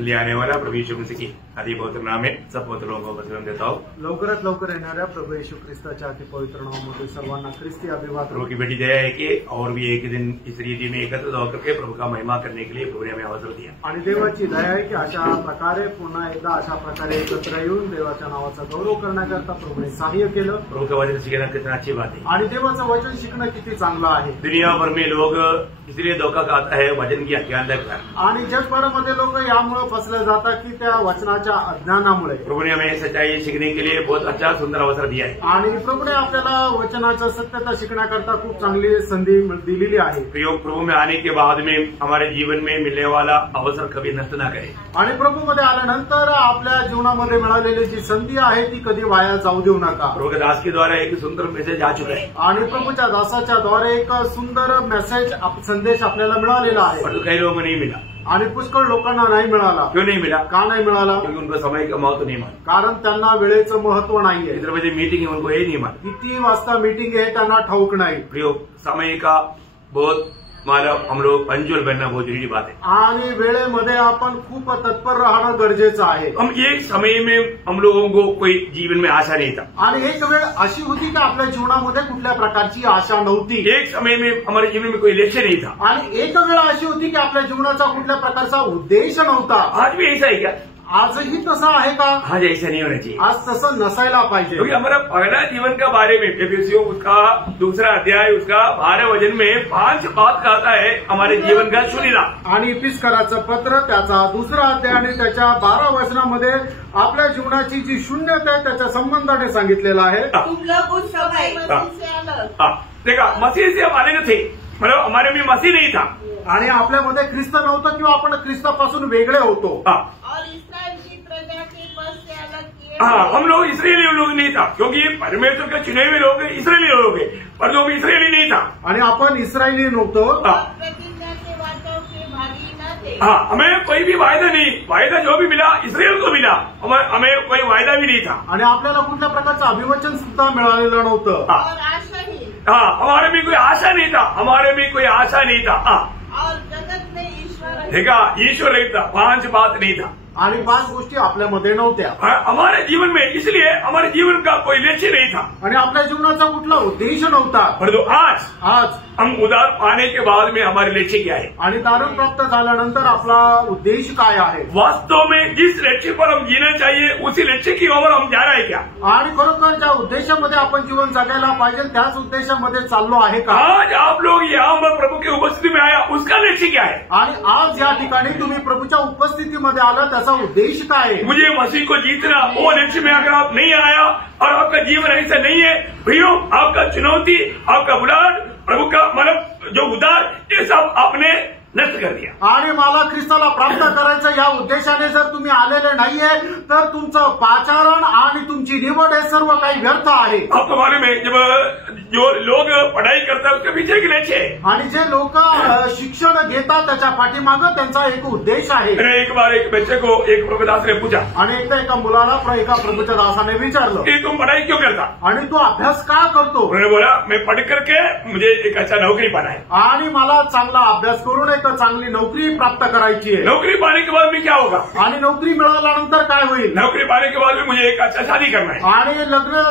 ले आने वाला प्रभु यीशु मसीह की अति पवित्र नाम में सब पवित्र लोगों को वचन देता हूँ। लवकरात लवकर येणाऱ्या प्रभू येशू ख्रिस्ताच्या अति पवित्र नावामध्ये सर्वांना ख्रिस्ती अभिवादन। प्रभु की बेटी दया है कि और भी एक दिन इस रीति में एकत्र होकर के प्रभु का महिमा करने के लिए प्रभु ने हमें अवसर दिया। आणि देवाची दया आहे की अशा प्रकारे पुन्हा एकदा अशा प्रकारे एकत्र येऊन देवाच्या नावाचा गौरव करण्याकरता प्रभूने सहाय्य केलं। प्रभु का वचन सीखना कितना अच्छी बात है आणि देवाचं वचन शिकणं किती चांगलं आहे। दुनिया भर में लोग इसलिए धोखा खाता है वचन की अज्ञानता के कारण, आणि जगभरामध्ये लोक यामुळे फसले जातात की त्या वचनाच्या अज्ञानामुळे। प्रभु ने हमें सच्चाई सीखने के लिए बहुत अच्छा सुंदर अवसर दिया है आणि प्रभूने आपल्याला वचनाचं सत्यता शिकण्याकरता खूप चांगली संधी दिलेली आहे। प्रभु में आने के बाद में हमारे जीवन में मिलने वाला अवसर कभी नष्ट ना करे। आणि प्रभूमध्ये आल्यानंतर आपल्या जीवनामध्ये मिळालेली जी संधी आहे ती कधी वाया जाऊ देऊ नका। प्रभु के दास के द्वारा एक सुंदर मैसेज आ चुका है आणि प्रभूच्या दासाच्या द्वारे एक सुंदर मेसेज संदेश आपल्याला मिळालेला आहे, पर कई लोगों को नहीं मिला। आणि पुष्कळ लोकांना नाही मिळाला। क्यों नहीं मिला? का नाही मिळाला? क्योंकि उनको समय का महत्व नहीं मालूम। कारण त्यांना वेळेचं महत्व नाहीये। कितने बजे मीटिंग है उनको ये नहीं मालूम। किती वाजता मीटिंग आहे त्यांना ठाऊक नाही। प्रयोग समय का बहुत मालूम हम लोग पंजुअल बनना बहुत जरूरी बात है। आणि वेळेमध्ये आपण खूप तत्पर राहणं गरजेचं आहे। हम एक समय में हम लोगों को कोई जीवन में आशा नहीं था, आणि एक वेळ अशी होती की आपल्या जीवनामध्ये कुठल्या प्रकारची आशा नव्हती। एक समय में हमारे जीवन में कोई लक्ष्य नहीं था, आणि एक वेळ अशी होती की आपल्या जीवनाचा कुठल्या प्रकारचा उद्देश नव्हता। आज भी ऐसा है क्या? आजही तसं आहे का? आज ऐसा नहीं होना चाहिए। आज तसं नसायला पाहिजे। क्योंकि हमारा पहला जीवन का बारे में एफेसियों उसका दूसरा अध्याय उसका 12 वचन में 5 बात कहता है हमारे जीवन का सुनिला। आणि इफिस्कराचं पत्र त्याचा दुसरा अध्याय आणि त्याच्या 12 वचनामध्ये आपल्या जीवनाची जी शून्यता आहे त्याच्या संबंधाने सांगितलेलं आहे। तुम लोग उस समय मसीह से अलग, देखा मसीह से हम अलग थे, मतलब हमारे में मसीह नहीं था आणि आपल्यामध्ये ख्रिस्त नव्हतं किंवा आपण ख्रिस्तापासून वेगळे होतो। और इस्राएल की प्रजा के पद से अलग किए। हम लोग इसराइली लोग नहीं था, क्योंकि परमेश्वर के चुने हुए लोग इसराइली लोग हैं, पर लोग इसराइली नहीं था। आणि आपण इस्रायली नव्हतो, प्रतिज्ञा के वादों के भागी न थे। हमें कोई भी वायदा नहीं, वायदा जो भी मिला इसराइल को मिला, हमें कोई वायदा भी नहीं था। आणि आपल्याला कुठल्या प्रकारचं अभिवचन सुद्धा मिळालेलं नव्हतं। और आशाहीन, हमारे में कोई आशा नहीं था, हमारे में कोई आशा नहीं था। और जगत में ईश्वर देखा ईश्वर नहीं था, 5 बात नहीं था, आणि 5 गोष्टी आपल्यामध्ये नव्हत्या। हमारे जीवन में, इसलिए हमारे जीवन का कोई लक्ष्य नहीं था आणि आपल्या जीवनाचा कुठला उद्देश नव्हता। परंतु आज हम उद्धार पाने के बाद में हमारे लक्ष्य क्या है आणि तारण प्राप्त झाल्यानंतर आपला उद्देश काय आहे? वास्तव में जिस लक्ष्य पर हम जीना चाहिए उसी लक्ष्य की ओर हम जा रहे हैं क्या? आणि खरोखर ज्या उद्देशामध्ये आपण जीवन जगायला पाहिजे त्याच उद्देशामध्ये चाललो आहे का? आज आप लोग यहाँ पर प्रभु की उपस्थिति में आया, उसका लक्ष्य क्या है? आणि आज या ठिकाणी तुम्ही प्रभूच्या उपस्थितीमध्ये आला त्याचा उद्देश काय आहे? मुझे मसीह को जीतना, वो लक्ष्य में अगर आप नहीं आया और आपका जीवन ऐसा नहीं है, भैया आपका चुनौती, आपका बुलाहट, प्रभु का मतलब जो उद्धार, ये सब आपने नष्ट कर दिया। आणि मला ख्रिस्ताला प्राप्त करायचं या उद्देशाने जर तुम्ही आलेले नाहीये तर तुमचं पाचारण आणि तुमची निवड हे सर्व काही व्यर्थ आहे। आपको मालूम है जब जो लोग पढ़ाई करता है उसके पीछे एक लक्ष्य है, आणि जे लोक शिक्षण घेतात त्याच्या पाठीमागं त्यांचा एक उद्देश आहे। एक बार एक बच्चे को एक प्रभुदास ने पूछा, आणि एकदा एका मुलाला एका प्रभूच्या दासाने विचारलं कि तुम पढ़ाई क्यों करता? आणि तू अभ्यास का करतो? उन्होंने बोला मैं पढ़ करके मुझे एक अच्छा नौकरी पाना है। आणि मला चांगला अभ्यास करून एक चांगली नोकरी प्राप्त करायची आहे। नौकरी पाने के बाद में क्या होगा? आणि नोकरी मिळाल्यानंतर काय होईल? नौकरी पाने के बाद में मुझे एक अच्छा शादी करना है। आणि लग्न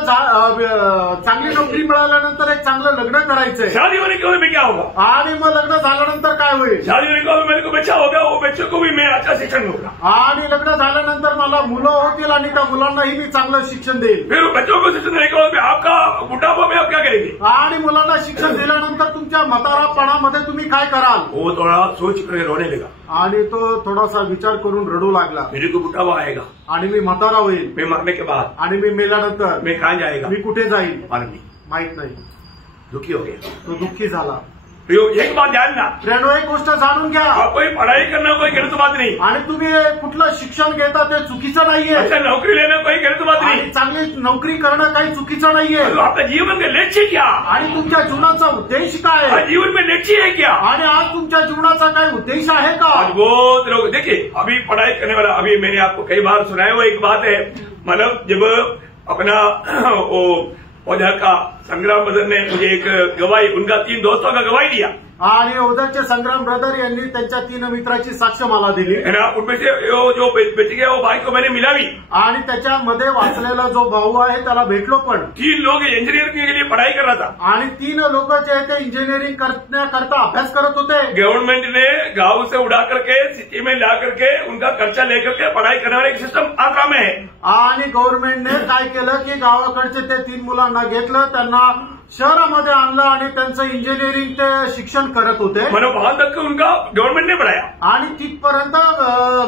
चांगली नोकरी मिळाल्यानंतर एक चांगलं लग्न करायचंय। शादी होने के बाद में क्या होगा? आणि मग लग्न झाल्यानंतर काय होईल? शादी होने के बाद मेरे को बच्चा होगा, वो बच्चे को भी मैं अच्छा शिक्षण दूंगा। आणि लग्न झाल्यानंतर मला मुलं होतील आणि त्या मुलांनाही मी चांगलं शिक्षण देईल। फिर बच्चों को शिक्षण देने के बाद में आपका बुढ़ापा में आप क्या करेंगे? आणि मुलांना शिक्षण दिल्यानंतर तुमच्या म्हातारापणामध्ये तुम्ही काय कराल? वो थोड़ा सोच कर रोने लगा। आणि तो थोडासा विचार करून रडू लागला। मेरे को बुढ़ापा आएगा, आणि मी म्हातारा होईल, मैं मरने के बाद आणि मी मेल्यानंतर मैं कहाँ जाएगा, मी कुठे जाईल मालूम नहीं। माहित नाही। दुखी हो गया, तो दुःखी झाला। एक बात जानना, प्रेरणो एक गोष्ट जाणून घ्या, कोई पढ़ाई करना कोई गलत बात नहीं, आणि तुम्ही कुठलं शिक्षण घेता ते चुकीचं नाहीये। अच्छा नौकरी लेना कोई गलत बात नहीं, आणि चांगली नोकरी करणं काही चुकीचं नाहीये। तो आपका जीवन का लक्ष्य क्या? आणि तुमच्या जीवनाचा उद्देश काय आहे? जीवन में लक्ष्य है क्या? आणि आज तुमच्या जीवनाचा काय उद्देश आहे का? आज बहुत लोग देखिए, अभी पढ़ाई करने वाला, अभी मैंने आपको कई बार सुनाया हुआ एक बात है, मतलब जब अपना वो औजार का संग्राम बदर ने मुझे एक गवाही, उनका 3 दोस्तों का गवाही दिया। आणि ओझरचे संग्राम ब्रदर यांनी त्यांच्या 3 मित्राची साक्ष मला दिली उनमें से जो बेच गया वो भाई को मैंने मिला भी। आणि त्याच्यामध्ये वाचलेला जो भाऊ आहे त्याला भेटलो पण। 3 लोग इंजीनियरिंग के लिए पढ़ाई कर रहा था आणि 3 लोक जे आहे ते इंजिनिअरिंग करण्याकरता अभ्यास करत होते। गवर्नमेंट ने गांव से उड़ा करके सिटी में ला करके उनका खर्चा लेकर के पढ़ाई करने वाला एक सिस्टम आंध्रा में है। आणि गव्हर्नमेंटने काय केलं की गावाकडचे ते 3 मुलांना घेतलं, त्यांना शहरामध्ये आणलं आणि त्यांचं इंजिनिअरिंग ते शिक्षण करत होते। मतलब वहां तक उनका गवर्नमेंट ने बढ़ाया आणि तिथपर्यंत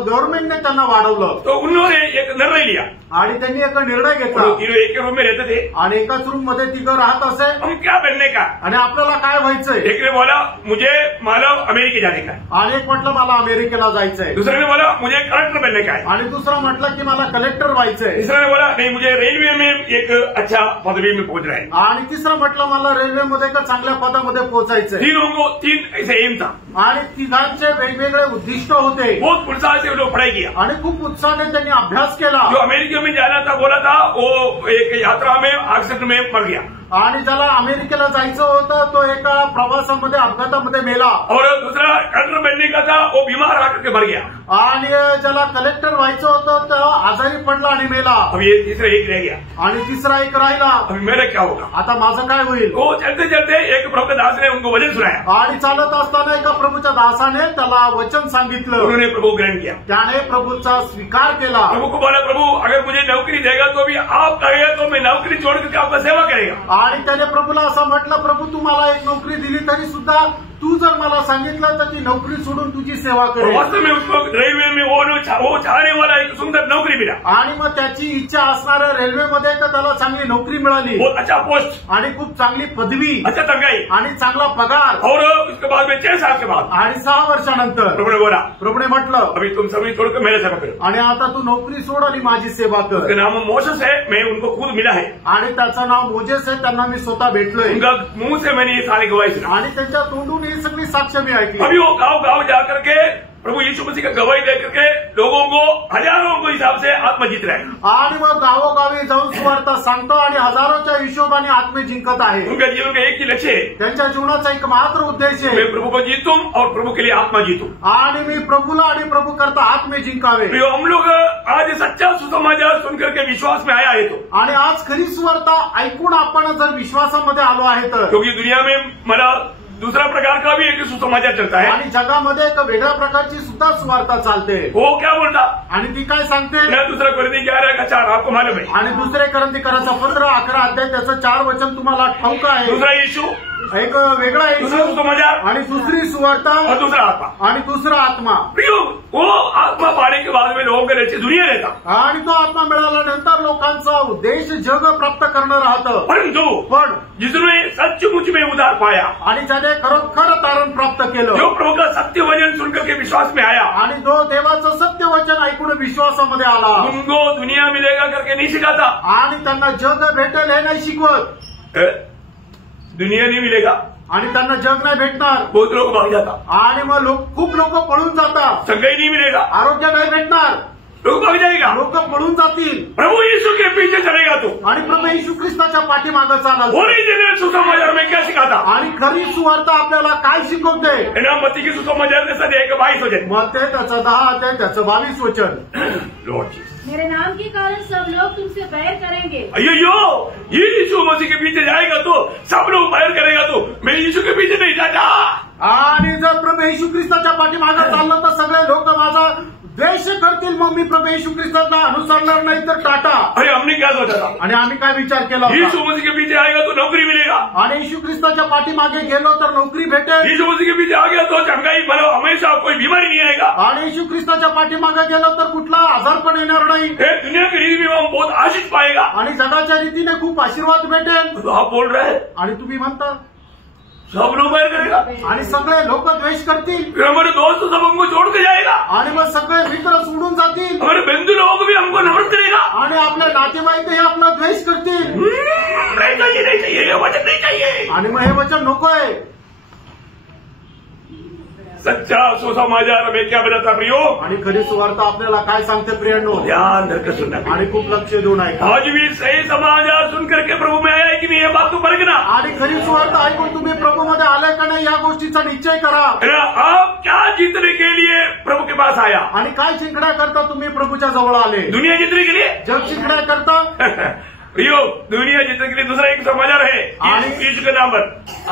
गव्हर्नमेंटने त्यांना वाढवलं। तो उन्होंने एक निर्णय लिया आणि त्यांनी एक निर्णय घेतला। तीनों एक रूम में रहते थे आणि एकाच रूम मध्ये 3 राहत असे। हम क्या बनने का, आणि आपल्याला काय व्हायचंय? एक ने बोला मुझे मानव अमेरिका जाने का है, आणि एक म्हटलं मला अमेरिकेला जायचंय। दूसरे ने बोला मुझे कलेक्टर बनने का है, आणि दुसरा म्हटलं की मला कलेक्टर व्हायचंय। तीसरा ने बोला नहीं मुझे रेलवे में एक अच्छा पदवी में पहुंचना है, आणि तिसरा म्हटलं मला रेल्वेमध्ये एका चांगल्या पदामध्ये पोहोचायचंय। तीनों को 3 ऐसे एम था आणि 3 वेगवेगळे उद्दिष्ट होते। बहुत उत्साह से लोग पढ़ाई किया। आणि खूप उत्साहाने त्यांनी अभ्यास केला। जो अमेरिका में जाना था बोला था वो एक यात्रा में एक्सीडेंट में मर गया, आणि ज्याला अमेरिकेला जायचं होतं तो एका प्रवासामध्ये अपघातामध्ये मेला। और दूसरा कलेक्टर बनने का था वो बीमार आकर के मर गया, आणि ज्याला कलेक्टर व्हायचं होतं तो आजारी पडला आणि मेला। अब ये तीसरा एक रह गया, आणि तिसरा एक राहिला। अब मेरा क्या होगा? आता माझं काय होईल? वो चलते चलते एक प्रभु दास ने उनको वचन सुनाया। आणि चालत असताना एका प्रभूच्या दासाने त्याला वचन सांगितलं। उन्होंने प्रभु ग्रहण किया, त्याने प्रभूचा स्वीकार केला। प्रभु को बोला प्रभु अगर मुझे नौकरी देगा तो भी आप कहेगा तो मैं नौकरी छोड़ करके आपका सेवा करेगा। आणि त्याने प्रभूला असं म्हटलं, प्रभू तू मला एक नोकरी दिली तरी सुद्धा तू जर मला सांगितलं तर ती नोकरी सोडून तुझी सेवा करेल। वास्तव में उसको रेलवे में वो चाहने वाला एक सुंदर नौकरी मिला, आणि मग त्याची इच्छा असणाऱ्या रेल्वेमध्ये तर त्याला चांगली नोकरी मिळाली। बहुत अच्छा पोस्ट, आणि खूप चांगली पदवी, अच्छा तनख्वाही, आणि चांगला पगार। और उसके बाद में 6 साल के बाद आणि 6 वर्षानंतर प्रभु ने बोला प्रभूने म्हटलं अभी तुम सभी छोड़कर मेरे सेवा करो। आणि आता तू नोकरी सोड आणि माझी सेवा कर। उसका नाम मोसेस है, मैं उनको खुद मिला है, आणि त्याचं नाव मोजेस आहे, त्यांना मी स्वतः भेटलोय। उनका मुंह से मैंने ये सारी गवाही सुना। आणि त्यांच्या तोंडून ही सगळी साक्ष मी ऐकली। अभी वो गांव गांव जाकर के प्रभु यीशु मसीह का गवाही दे करके लोगों को हजारों को हिसाब से आत्मा जीत रहे हैं। आणि मग गावोगावी जाऊन सुवार्ता सांगतो आणि हजारोच्या हिशोबाने आत्मे जिंकत आहे। उनका जीवन का एक ही लक्ष्य है, त्यांच्या जीवनाचा एक मात्र उद्देश आहे, मैं प्रभु को जीतूं और प्रभु के लिए आत्मा जीतूं। आणि मी प्रभूला आणि प्रभू करता आत्मे जिंकावे। तो हम लोग आज सच्चा सुसमाचार सुनकर के विश्वास में आया है तो, आणि आज खरी सुवार्ता ऐकून आपण जर विश्वासामध्ये आलो आहे तर, क्योंकि दुनिया में मला दूसरा प्रकार का भी एक सुसमाचार चलता है। आणि जगामध्ये एक वेगळ्या प्रकारची सुद्धा सुवार्ता चालते। वो क्या बोलता? आणि ती काय सांगते? मैं दूसरा कोरिन्थी 11:4 आपको मालूम है। आणि दुसरे करंथीकरांचा 15-11 अध्याय त्याचं 4 वचन तुम्हाला ठाऊक आहे। दूसरा यीशु, एक वेगळा दूसरा येशू सुसमाचार आणि दुसरी सुवार्ता और दूसरा आत्मा। आणि दुसरा आत्मा। प्रियो वो आत्मा पाने के बाद में लोगों का लक्ष्य दुनिया रहता, आणि तो आत्मा मिळाल्यानंतर लोकांचा उद्देश जग प्राप्त करणं राहतं। परंतु पण जिसने सचमुच में उद्धार पाया, आणि ज्याने खरोखर तारण प्राप्त केलं, जो प्रभु का सत्य वचन सुनकर के विश्वास में आया, आणि जो देवाचं सत्य वचन ऐकून विश्वासामध्ये आला, उनको दुनिया मिलेगा करके नहीं सिखाता, आणि त्यांना जग भेटेल हे नाही शिकवत। दुनिया नहीं मिलेगा आणि त्यांना जग नाही भेटणार। बहुत लोग भाग जाता, आणि मग खूप लोक पळून जातात। संघ नहीं मिलेगा, आरोग्य नाही भेटणार, लोग भाग जाएगा, लोक पळून जातील। प्रभु यीशु के पीछे चलेगा तो, आणि प्रभू येशू ख्रिस्ताच्या पाठीमागे चालत। ओरिजिनल सुसमाचार में क्या सिखाता? आणि खरी सुवार्ता आपल्याला काय शिकवते? मत्ती की सुसमाचार के साथ 1:22 वचन, मग ते त्याचं 10 अध्याय त्याचं 22 वचन। लॉर्ड जीसस, मेरे नाम के कारण सब लोग तुमसे बैर करेंगे। अयो ये यीशु मसीह के पीछे जाएगा तो सब लोग बैर करेगा तो मैं यीशु के पीछे नहीं जाता। आणि जर प्रभू येशू ख्रिस्ताच्या पाठीमागे चाललं तर सगळे लोक माझा द्वेष करतील, मग मी प्रभू येशू ख्रिस्ताला अनुसरणार नाही तर टाटा। अरे हमने क्या सोचा था? आणि आम्ही काय विचार केला यीशु होता? मसीह के पीछे आएगा तो नौकरी मिलेगा, आणि येशू ख्रिस्ताच्या पाठीमागे गेलो तर नोकरी भेटेल। यीशु मसीह के पीछे आ गया तो चंगाई मतलब हमेशा कोई बीमारी नहीं आएगा, आणि येशू ख्रिस्ताच्या पाठीमागे गेलो तर कुठला आजारपण येणार नाही। ये दुनिया की रीति में हम बहुत आशीष पाएगा। आणि जगाच्या रीतीने खूप आशीर्वाद भेटेल। तो आप बोल रहे हैं आणि तुम्ही म्हणता सब लोग बैर करेगा, आणि सगळे लोक द्वेष करतील, फिर हमारे दोस्त सब हमको छोड़ के जाएगा, आणि मग सगळे मित्र सोडून जातील, हमारे बंधु लोगों को भी हमको नफरत करेगा, आणि आपले नातेवाईकही आपला द्वेष करतील। नहीं चाहिए, नहीं चाहिए, ये वचन नहीं चाहिए। आणि मग हे वचन नकोय। सच्चा सुसमाचार हमें क्या बताता प्रियो? आणि खरी सुवार्थ आपल्याला काय सांगते प्रियांनो? ध्यान धरकर सुनना आणि खूप लक्ष देऊन ऐका. आज भी सही समाचार सुनकर के प्रभु में आया है कि नहीं, ये बात को परखना. आणि खरी सुवार्थ ऐकून तुम्ही प्रभूमध्ये आलाय का नाही या गोष्टीचा निश्चय करा. आप क्या जीतने के लिए प्रभु के पास आया? आणि काय जिंकण्या करता तुम्ही प्रभूच्या जवळ आले? दुनिया जीतने के लिए? जग जिंकण्या करता. प्रियो, दुनिया जीतने के लिए दूसरा एक समाचार है यीशु के नाम पर.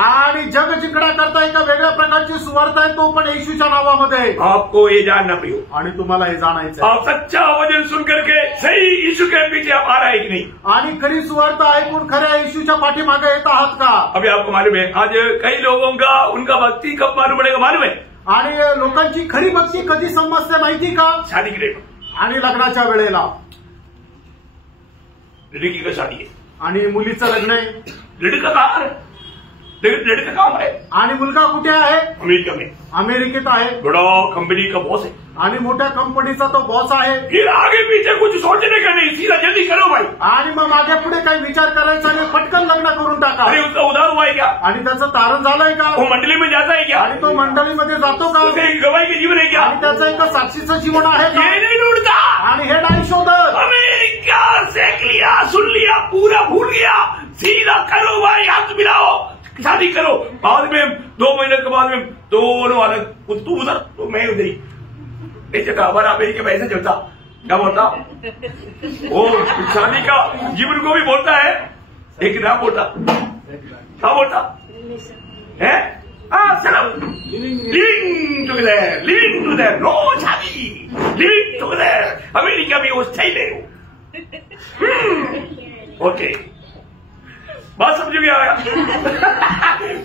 आणि जग जिंकण्या करता एका वेगळ्या प्रकारची सुवार्थ आहे, तो पण येशूच्या नावामध्ये. आपको ये जानना प्रियो, आणि तुम्हाला हे जाणायचं आप सच्चा वचन सुन करके सही यीशु के पीछे आप आ रहे हैं कि नहीं? आणि खरी सुवार्थ ऐकून खऱ्या येशूच्या पाठीमागे येत आहात का? अभी आपको मालूम है आज कई लोगों का उनका भक्ति कब मालूम पड़ेगा मालूम है? आणि लोकांची खरी भक्ती कधी समजते माहिती का? शादी के लिए. आणि लग्नाच्या वेळेला. लड़की का शादी है आणि मुलीचं लग्न आहे. लड़का कहाँ है? लड़का कहाँ है? आणि मुलगा कुठे आहे? अमेरिका में अमेरिकेत आहे. बड़ा कंपनी का बॉस है. आणि मोठ्या कंपनीचा तो बॉस आहे. फिर आगे पीछे कुछ सोचने का नहीं, सीधा जल्दी करो भाई. आणि मग मागे पुढे काही विचार करायचा नाही, पटकन लग्न करून टाका. अरे उसका उधार हुआ है क्या? आणि त्याचं तारण झालंय का? वो मंडली में जाता है क्या? आणि तो मंडळीमध्ये जातो का? उसका एक गवाही के जीवन है क्या? आणि त्याचं एक साक्षीचं जीवन आहे का? ये नहीं ढूंढता. आणि हे नाही शोधत. अमेरिका सेक लिया, सुन लिया, पूरा भूल गया, सीधा करो भाई, हाथ मिलाओ, शादी करो. बाद में 2 महीने के बाद में दोनों अलग, तू उधर तो मैं उधर ही. ऐसे का हमारा अमेरिका में ऐसे चलता. क्या बोलता वो शादी का जीवन को भी बोलता है, लेकिन ना बोलता. क्या बोलता है? लिविंग टुगेदर, नो शादी, लिविंग टुगेदर. अमेरिका में वो सही नहीं हो. ओके, बात समझ में आया?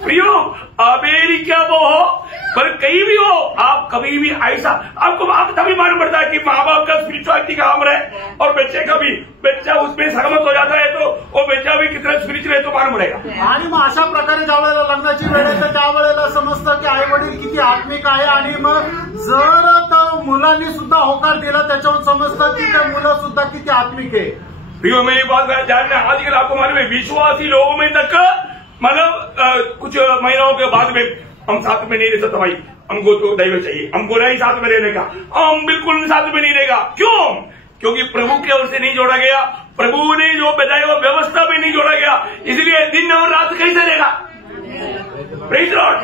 प्रियो, अमेरिका वो हो पर कहीं भी हो, आप कभी भी ऐसा आपको तभी मालूम पड़ता है कि माँ बाप का स्पिरिचुअलिटी का अमर है और बच्चे का भी. बच्चा उसमें सहमत हो जाता है तो वो बच्चा भी कितना स्पिरिचुअल है तो मालूम पड़ेगा. आणि मग अशा प्रकारे ज्यावेळेला लग्नाची वेळ येते त्यावेळेला समजतं की आई वडील किती आत्मिक आहे. आणि मग जर तर मुलांनी सुद्धा होकार दिला त्याच्यावर समजतं की त्या मुलं सुद्धा किती आत्मिक आहे. प्रियो, मैं ये बात जानना, आजकल आपको मालूम है विश्वासी लोगों में तक मतलब कुछ महीनों के बाद में हम साथ में नहीं रह सकते भाई, हमको तो दैव चाहिए, हमको नहीं साथ में रहने का, हम बिल्कुल साथ में नहीं रहेगा. क्यों? क्योंकि प्रभु की ओर से नहीं जोड़ा गया, प्रभु ने जो बताया वो व्यवस्था में नहीं जोड़ा गया, इसलिए दिन और रात कैसे रहेगा? प्रेज लॉर्ड,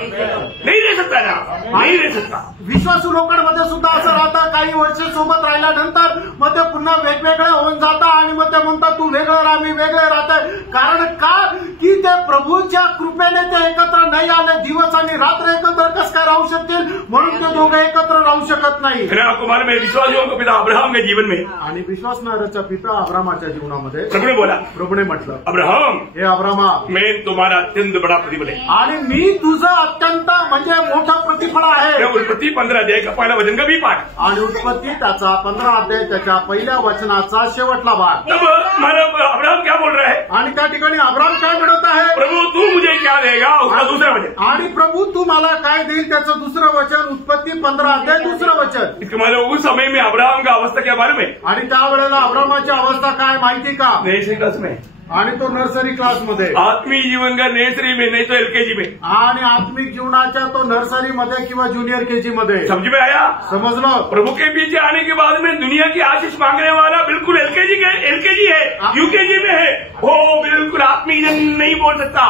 नहीं रह सकता ना, नहीं रह सकता. विश्वासू लोकांमध्ये सुद्धा असं राहतं, काही वर्ष सोबत राहिल्यानंतर मग ते पुन्हा वेगवेगळे होऊन जातात आणि मग ते म्हणतात तू वेगळं राहा, मी वेगळे राहतंय. कारण का? की ते प्रभूच्या कृपेने ते एकत्र नाही आले. दिवस आणि रात्र एकत्र कसं काय राहू शकतील? म्हणून ते दोघे एकत्र राहू शकत नाही. आपको मालूम है विश्वासियों को पिता अब्राहम के जीवन में, आणि विश्वासणाऱ्याचा पिता अब्रामाच्या जीवनामध्ये प्रभु ने बोला, प्रभूने म्हटलं, अब्राहम, हे अब्रामा, मैं तुम्हारा अत्यंत बड़ा प्रतिफल है. आणि मी तुझं अत्यंत म्हणजे मोठं प्रतिफळ आहे. उत्पत्ति 15 अध्याय का पहला वचन का भी पाठ. आणि उत्पत्ती त्याचा 15 अध्याय त्याच्या पहिल्या वचनाचा शेवटला भाग. तब अब्राहम क्या बोल रहा है? आणि त्या ठिकाणी अब्राम काय म्हणत आहे? प्रभु तू मुझे क्या देगा, उसका दूसरा वचन. आणि प्रभु तू मला काय देईल त्याचं दुसरं वचन. उत्पत्ती 15 अध्याय दुसरं वचन. इसका मतलब उस समय में अब्राहम का अवस्था क्या मालूम है? आणि त्यावेळेला अब्रामाची अवस्था काय माहिती का? नर्सरी क्लास में. आणि तो नर्सरी क्लासमध्ये. आत्मिक जीवन का नर्सरी में, नहीं तो एलकेजी में. आणि आत्मिक जीवनाच्या तो नर्सरीमध्ये किंवा ज्युनियर केजी मध्ये. समझ में आया? समजलं. प्रभु के पीछे आने के बाद में दुनिया की आशीष मांगने वाला बिल्कुल एलकेजी है, यूकेजी में है, वो बिल्कुल आत्मिक जन नहीं बोल सकता.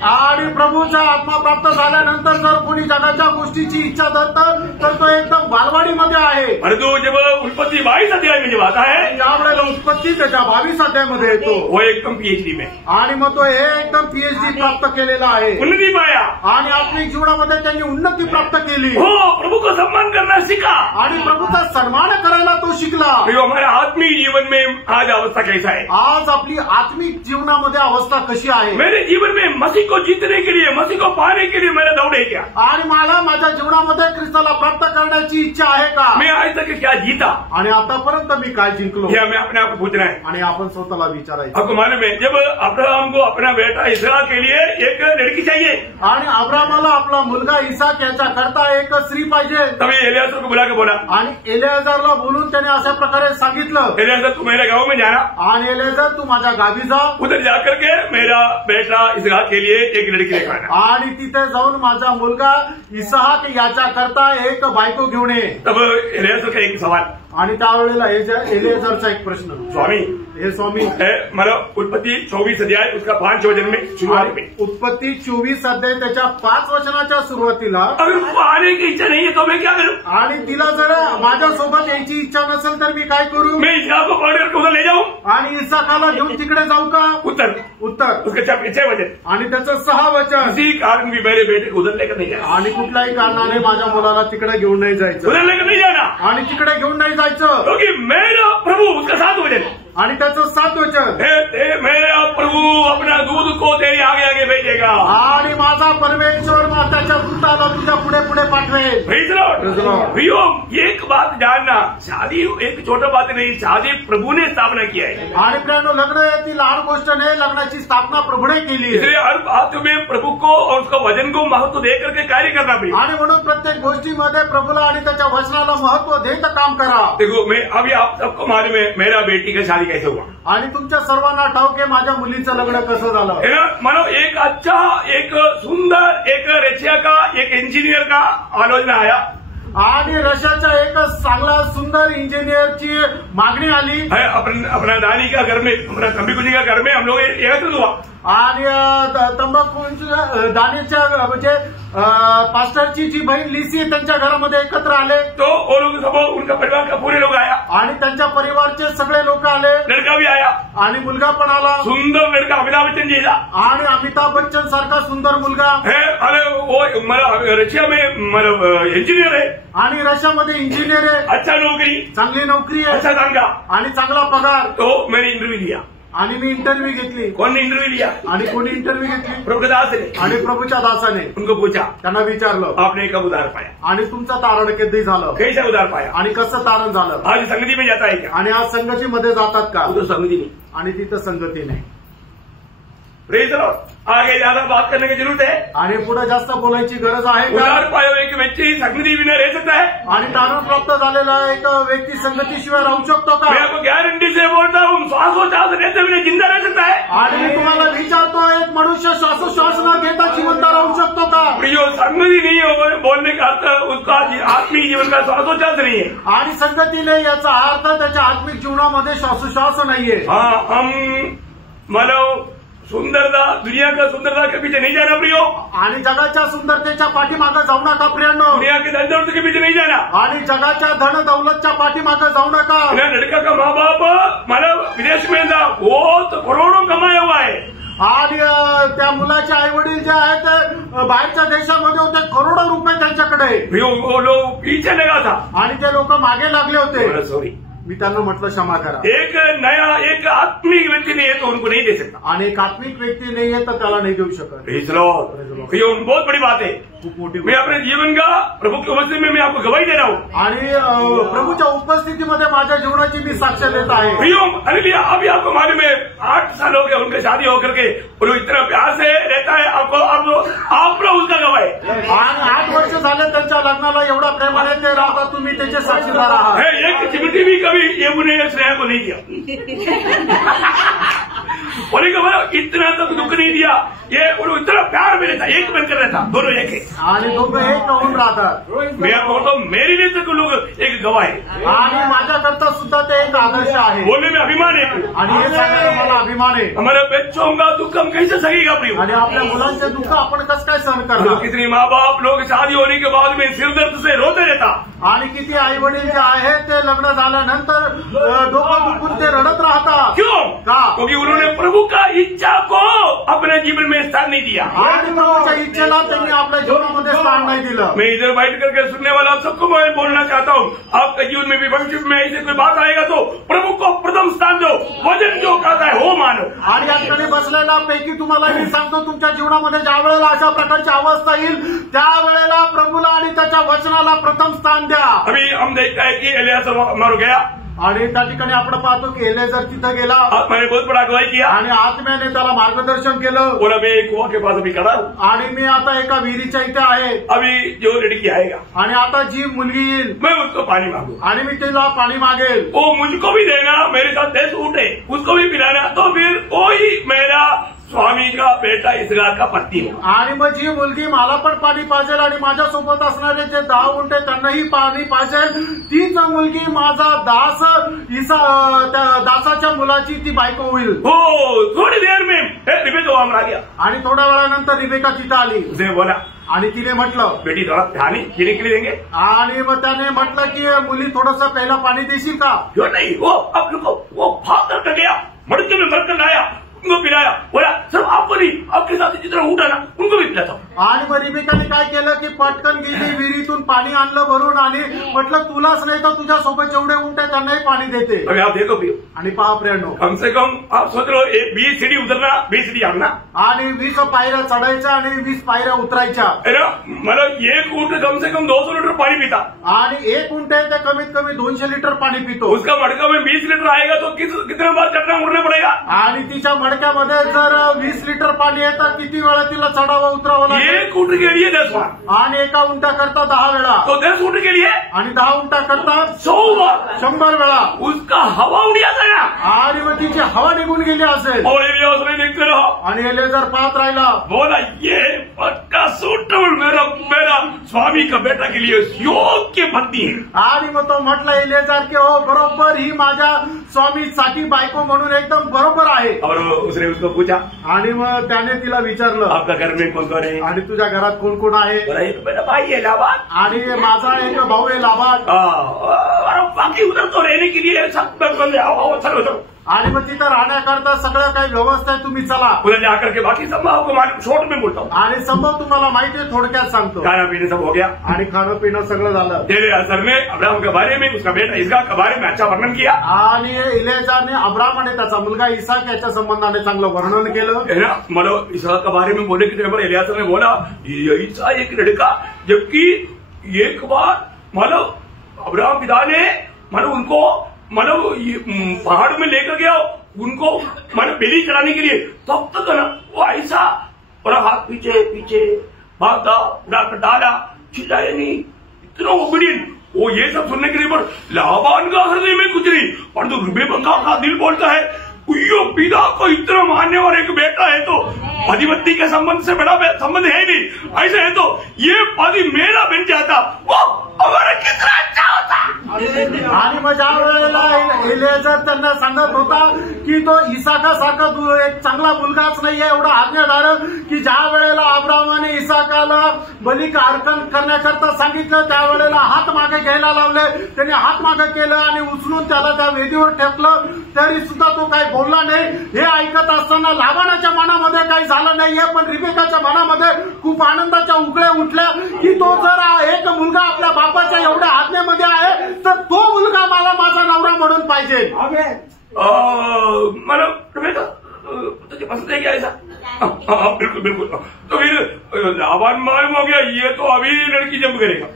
आणि प्रभूचा आत्मा प्राप्त झाल्यानंतर जर कोणी जगाच्या गोष्टीची इच्छा धरतं तर तो एकदम बालवाडीमध्ये आहे. परंतु जब उत्पत्ति 22 अध्याय में जब आता है, यावेळेला उत्पत्ती त्याच्या 22 अध्यायमध्ये येतो. वो एकदम पीएचडी में. आणि मग तो हे एकदम पीएचडी प्राप्त केलेला आहे. उन्नति पाया. आणि आत्मिक जीवनामध्ये त्यांनी उन्नती प्राप्त केली. हो, प्रभु को सम्मान करना सीखा. आणि प्रभूचा सन्मान करायला तो शिकला. हमारे आत्मिक जीवन में आज अवस्था कैसा है? आज आपली आत्मिक जीवनामध्ये अवस्था कशी आहे? मेरे जीवन में मसीह को जीतने के लिए, मसीह को पाने के लिए मेरा दौड़ है क्या? आणि मला माझ्या जीवनामध्ये ख्रिस्ताला प्राप्त करण्याची इच्छा आहे का? मैं आज तक क्या जीता आणि आतापर्यंत मी काय जिंकलो? हे हमें अपने आप को पूछना है. आणि आपण स्वतःला विचारायचं. आपको मालूम है जब अब्राहम को अपना बेटा इसहाक के लिए एक लड़की चाहिए, आणि अब्रामाला आपला मुलगा इसाक याच्या करता एक स्त्री पाहिजे, तभी एलियाजर को बुला के बोला, आणि एलियाजरला बोलून त्याने अशा प्रकारे सांगितलं, एलियाजर तू मेरे गांव में जाना, आणि एलियाजर तू माझ्या गावी जा, उधर जाकर के मेरा बेटा इसहाक के लिए एक लड़की लेकर आना। आणि तिथे जाऊन माझा मुलगा इसहाक याच्या करता एक बायको घेऊन ये। तब एलियाजर का एक सवाल, आणि त्यावेळेला एलियाजरचा एक प्रश्न, स्वामी हे स्वामी, मतलब उत्पत्ति 24 अध्याय उसका 5 वचन में शुरुआत में, उत्पत्ती 24 अध्याय त्याच्या 5 वचनाच्या सुरुवातीला, अगर उसको आने की इच्छा नहीं है तो मैं क्या करूं? आणि तिला जर माझ्यासोबत यायची इच्छा नसेल तर मी काय करू? मैं इसहाक को पकड़ करके उधर ले जाऊं? आणि इसहाकाला घेऊन तिकडे जाऊ का? उत्तर उत्तर, उसका 6 वचन, आणि त्याचं 6 वचन, किसी कारण भी मेरे बेटे को उधर लेकर नहीं जाना, आणि कुठल्याही कारणाने माझ्या मुलाला तिकडे घेऊन नाही जायचं, उधर लेकर नहीं जाना, आणि तिकडे घेऊन नाही जायचं, क्योंकि मेरा प्रभु, उसका 7 वचन, आणि त्याचं 7 वचन, मेरा प्रभु अपना दूध को तेरे आगे आगे भेजेगा, आणि माझा परमेश्वर त्याच्या दूताला तुझ्या पुढे पुढे पाठवेल। Praise the Lord. प्रियो, एक बात जानना, शादी एक छोटा बात नहीं, शादी प्रभु ने स्थापना किया है, आणि प्रियानो, लग्न ती लहान गोष्ट नाही, लग्नाची स्थापना प्रभूने केली आहे। इसलिए हर बात में प्रभु को और उसका वचन को महत्व दे करके कार्य करना पड़ेगा। आणि म्हणून प्रत्येक गोष्टीमध्ये प्रभूला आणि त्याच्या वचनाला महत्व देत काम करा। देखो, मैं अभी आप सबको मालूम है मेरा बेटी का शादी कैसे हुआ, आणि तुमच्या सर्वांना ठाऊक आहे माझ्या मुलीचं लग्न कसं झालं है ना? मानो एक अच्छा, एक सुंदर, एक रशिया का, एक इंजीनियर का आलोचना आया, आणि रशियाच्या एक चांगला सुंदर इंजिनियरची मागणी आली, है अपना दानी का घर में, अपना तंबीकू जी का घर में हम लोग एकत्रित हुआ, आणि तंबाखूंच्या दानीच्या म्हणजे पास्टरची जी बहीण लिसी त्यांच्या घरामध्ये एकत्र आले, तो वो लोग सब, उनका परिवार का पूरे लोग आया, आणि त्यांच्या परिवारचे सगळे लोक आले, लड़का भी आया, आणि मुलगा पण आला, सुंदर लड़का अमिताभ बच्चन जी था, आणि अमिताभ बच्चन सारखा सुंदर मुलगा है, अरे वो मतलब रशिया में मतलब इंजीनियर है, आणि रशियामध्ये इंजिनियर आहे, अच्छा नौकरी, चांगली नोकरी आहे, अच्छा तनखा, आणि चांगला पगार। तो मैंने इंटरव्यू लिया, आणि मी इंटरव्ह्यू घेतली, कौन ने इंटरव्यू लिया? आणि कोणी इंटरव्ह्यू घेतली? प्रभुदास ने, आणि प्रभूच्या दासाने उनको पूछा त्यांना विचारलं, आपने कब उधार पाया, आणि तुमचं तारण कधी झालं, कैसा उधार पाया, आणि कसं तारण झालं, आज संगति में जाता है क्या? आणि आज संगतीमध्ये जातात का? वो तो संगति नहीं। आणि तिथं संगती नाही। Praise the Lord. आगे ज्यादा बात करने की जरूरत है, आणि पुढे जास्त बोलायची गरज आहे का? उधार पाया हुआ एक व्यक्ति संगति बिना रह सकता है? आणि तारण प्राप्त झालेला एक व्यक्ति संगतीशिवाय राहू शकतो का? मैं आपको गारंटी से बोलता हूँ, श्वासोच्छ्वास रहते हुए जिंदा रह सकता है। आणि मी तुम्हाला विचारतो, एक मनुष्य श्वासोश्वास न घेता जिवंत राहू शकतो का? जो संगति नहीं हो बोलने का अर्थ उसका आत्मिक जीवन का श्वासोच्छ्वास नहीं है। आणि संगती नाही याचा अर्थ त्याच्या आत्मिक जीवनामध्ये श्वासोश्वास नाहीये। हाँ, हम मानव सुंदरता, दुनिया का सुंदरता के पीछे नहीं जाना प्रियो, आणि जगाच्या सुंदरतेच्या पाठीमागे जाऊ नका प्रियांनो, दुनिया के धन दौलत के पीछे नहीं जाना, आणि जगाच्या धन दौलतच्या पाठीमागे जाऊ नका। लड़का का माँ बाप मतलब विदेश में था, वो तो करोड़ों कमाया हुआ है, आणि त्या मुलाचे आई वडील जे आहेत ते बाहेरच्या देशामध्ये होते, करोडो रुपये त्यांच्याकडे, वो लोग पीछे लगा था, आणि ते लोक मागे लागले होते। सॉरी, मी त्यांना म्हटलं क्षमा करा। एक नया, एक आत्मिक व्यक्ति नहीं है तो उनको नहीं दे सकता, आणि एक आत्मिक व्यक्ती नाही आहे तर त्याला नाही देऊ शकत। Praise the Lord. ये बहुत बड़ी बात है। खूप मोठी मैं अपने जीवन का प्रभु की उपस्थिति में मैं आपको गवाही दे रहा हूँ, आणि प्रभूच्या उपस्थितीमध्ये माझ्या जीवनाची मी साक्ष देत आहे। प्रियो, हालेलुया। अभी आपको मालूम है 8 साल हो गए उनकी शादी होकर के, और वो इतना प्यार से रहता है, आप लोग उसका गवाह है। आणि 8 वर्ष झाले त्यांच्या लग्नाला, एवढा प्रेमाने ते राहतात, तुम्ही त्याचे साक्षीदार आहात। एक चिमटी भी कभी यमुने स्नेह को नहीं दिया, बोले का बोलो इतना तक दुख नहीं दिया, ये और इतना प्यार में रहता, एक बनकर रहता, दोनों एक है, आणि दोघं एक होऊन राहतात। मैं आपको बोलता हूँ, मेरे लिए तो लोग एक गवाह है, आणि माझ्याकरता सुद्धा ते एक आदर्श आहे, बोलने में अभिमान है। आणि हे सांगायला मला अभिमान आहे। हमारे बच्चों का दुख हम कैसे सकेगा प्रियो, आणि आपल्या मुलांचे दुःख आपण कसं काय सहन करणार? कितने माँ बाप लोग शादी होने के बाद में सिरदर्द से रोते रहता, आणि किती आई वडील जे आहेत ते लग्न झाल्यानंतर डोकं दुखून ते रडत राहतात। क्यों? का? क्योंकि उन्होंने प्रभु का इच्छा को अपने जीवन में स्थान नहीं दिया। आणि प्रभूच्या इच्छेला त्यांनी आपल्या जीवनामध्ये स्थान नाही दिलं। मैं इधर बैठ करके सुनने वाला सबको मैं बोलना चाहता हूँ, आपके जीवन में भी भविष्य में ऐसे कोई बात आएगा तो प्रभु को प्रथम स्थान दो, वचन जो कहता है वो मानो। आणि याकडे बसलेल्या पैकी तुम्हाला मी सांगतो, तुमच्या जीवनामध्ये ज्या वेळेला अशा प्रकारची अवस्था येईल त्यावेळेला प्रभूला आणि त्याच्या वचनाला प्रथम स्थान द्या। अभी हम देखता है कि एलियाह मारो गया, आणि त्या ठिकाणी आपण पाहतो की एलेजर तिथं गेला मैंने बहुत बड़ा अगुवाई किया। आणि आत्म्याने त्याला मार्गदर्शन केलं। बोला मैं एक कुआं के पास अभी खड़ा हूँ, आणि मी आता एका विहिरीच्या इथे आहे, अभी जो लड़की आएगा आणि आता जी मुलगी येईल मैं उसको पानी मांगू, आणि मी तिला पाणी मागेल, वो मुझको भी देना, मेरे साथ 10 ऊँट है उसको भी पिलाना, तो फिर वही मेरा स्वामी का बेटा इसरार का पत्नी हो। आणि मग जी मुलगी मला पण पाणी पाजेल आणि माझ्यासोबत असणारे जे 10 उंट आहेत त्यांनाही पाणी पाजेल, तीच मुलगी माझा दास त्या दासाच्या मुलाची ती बायको होईल। हो थोड़ी देर में रिबेका वहां आ गया आणि थोड्या वेळानंतर रिबेका तिथं आली उसने बोला आणि तिने म्हटलं बेटी थोड़ा ध्यान पीने के लिए देंगे? आणि मग त्याने म्हटलं की मुली थोडंसं पहिला पाणी देशील का? क्यों नहीं, वो अब रुको, वो भाग कर गया, मड़के में भरकर लाया, उनको पिलाया, बोला सर आपको नहीं आपके साथ जितना ऊँट आना उनको भी पिलाता हूँ। आणि मग रिबेकाने काय केलं की पटकन गेली विहिरीतून पाणी आणलं भरून आणि म्हटलं तुलाच नाही तर तुझ्या सोबत जेवढे उंट आहेत त्यांनाही पाणी देते। अभी आप देखो प्रियो, आणि पहा प्रियांनो, कम से कम आप सोच लो 20 सीढ़ी उतरना 20 सीढ़ी आना, आणि 20 पायऱ्या चढायच्या आणि 20 पायऱ्या उतरायच्या, है ना, मतलब एक ऊँट कम से कम 200 लीटर पानी पीता, आणि एक उंट आहे ते कमीत कमी 200 लिटर पाणी पितो। उसका मटका में 20 लीटर आएगा तो कितने बार चढ़ना उड़ना पड़ेगा? आणि तिच्या मडक्यामध्ये जर 20 लिटर पाणी आहे तर किती वेळा तिला चढावं उतरावं लागेल? एक ऊँट के लिए 10 बार, आणि एका उंटा करता 10 वेळा, तो 10 ऊँट के लिए आणि 10 उंटा करता 100 बार, 100 वेळा, उसका हवा उड़िया गया आणि मग तिची हवा निघून गेली असेल। और एलियास ने देखते रहा, आणि एलेजर पाहत राहिला, बोला ये पक्का सूटेबल मेरा मेरा स्वामी का बेटा के लिए योग्य पत्नी है। आणि मग तो म्हटलं एलेजर की हो बरोबर ही माझ्या स्वामीसाठी बायको म्हणून एकदम बरोबर आहे। और उसने उसको पूछा आणि मग त्याने तिला विचारलं आपका घर में कौन कौन है? आणि तुझ्या घरात कोण कोण आहे? बोला एक मेरा भाई है लाबान, आणि माझा एक भाऊ आहे लाबान, और बाकी उधर तो रहने के लिए सब बंदे आओ चलो चलो, आणि मग तिथं राहण्याकरता सगळं काही व्यवस्था आहे, तुम्ही चला। उधर जाकर के बाकी सब आपको मालूम शॉर्ट में बोलता हूँ। आणि संभव तुम्हाला माहिती आहे, थोडक्यात सांगतो। खाना पीने सब हो गया, आणि खाणं पिणं सगळं झालं। तेरे असर ने अब्राहम के बारे में उसका बेटा इसका के बारे में अच्छा वर्णन किया, आणि इलेजारने अब्राम आणि त्याचा मुलगा इसाक याच्या संबंधाने चांगलं वर्णन केलं, है ना, मतलब इसहाक के बारे में बोले कि इलियास ने बोला ये ईसा एक लड़का, जबकि एक बार मतलब अब्राहम पिता ने मतलब उनको मतलब पहाड़ में लेकर गया उनको मतलब बेली चढ़ाने के लिए, तब तक ना वो ऐसा और हाथ पीछे पीछे भागा उड़ाकर डाला, चिल्लाया नहीं, इतना ओबीडियंट। वो ये सब सुनने के लिए पर लाबान का हृदय में कुछ नहीं, पर तो रिबेका का दिल बोलता है यो पिता को इतना मानने वाला एक बेटा है तो पतिपत्नी के संबंध से बड़ा संबंध है नहीं, ऐसा है तो ये पति मेरा बन जाता वो हमारा कितना अच्छा होता। आणि मग ज्या वेळेला एलियाजर त्यांना सांगत होता की तो इसाकासारखा एक चांगला मुलगाच नाहीये, एवढा आज्ञाधारक, की ज्या वेळेला अब्रामाने इसाकाला बली अर्पण करण्याकरता सांगितलं त्यावेळेला हात मागे घ्यायला लावले, त्याने हात मागे केलं आणि उचलून त्याला त्या वेदीवर ठेवलं, तरी सुद्धा तो काही बोलला नाही। हे ऐकत असताना लाबानाच्या मनामध्ये काही झालं नाहीये, पण रिबेकाच्या मनामध्ये खूप आनंदाच्या उकळ्या उठल्या की तो जर एक मुलगा आपल्या बापाच्या एवढ्या आज्ञेमध्ये आहे तर तो मुलगा मला माझा नवरा म्हणून पाहिजे। मतलब रिबेका तुझे पसंद है क्या ऐसा? हाँ बिल्कुल बिल्कुल। तो फिर लाबान मालूम हो गया ये तो अभी लड़की जंप करेगा।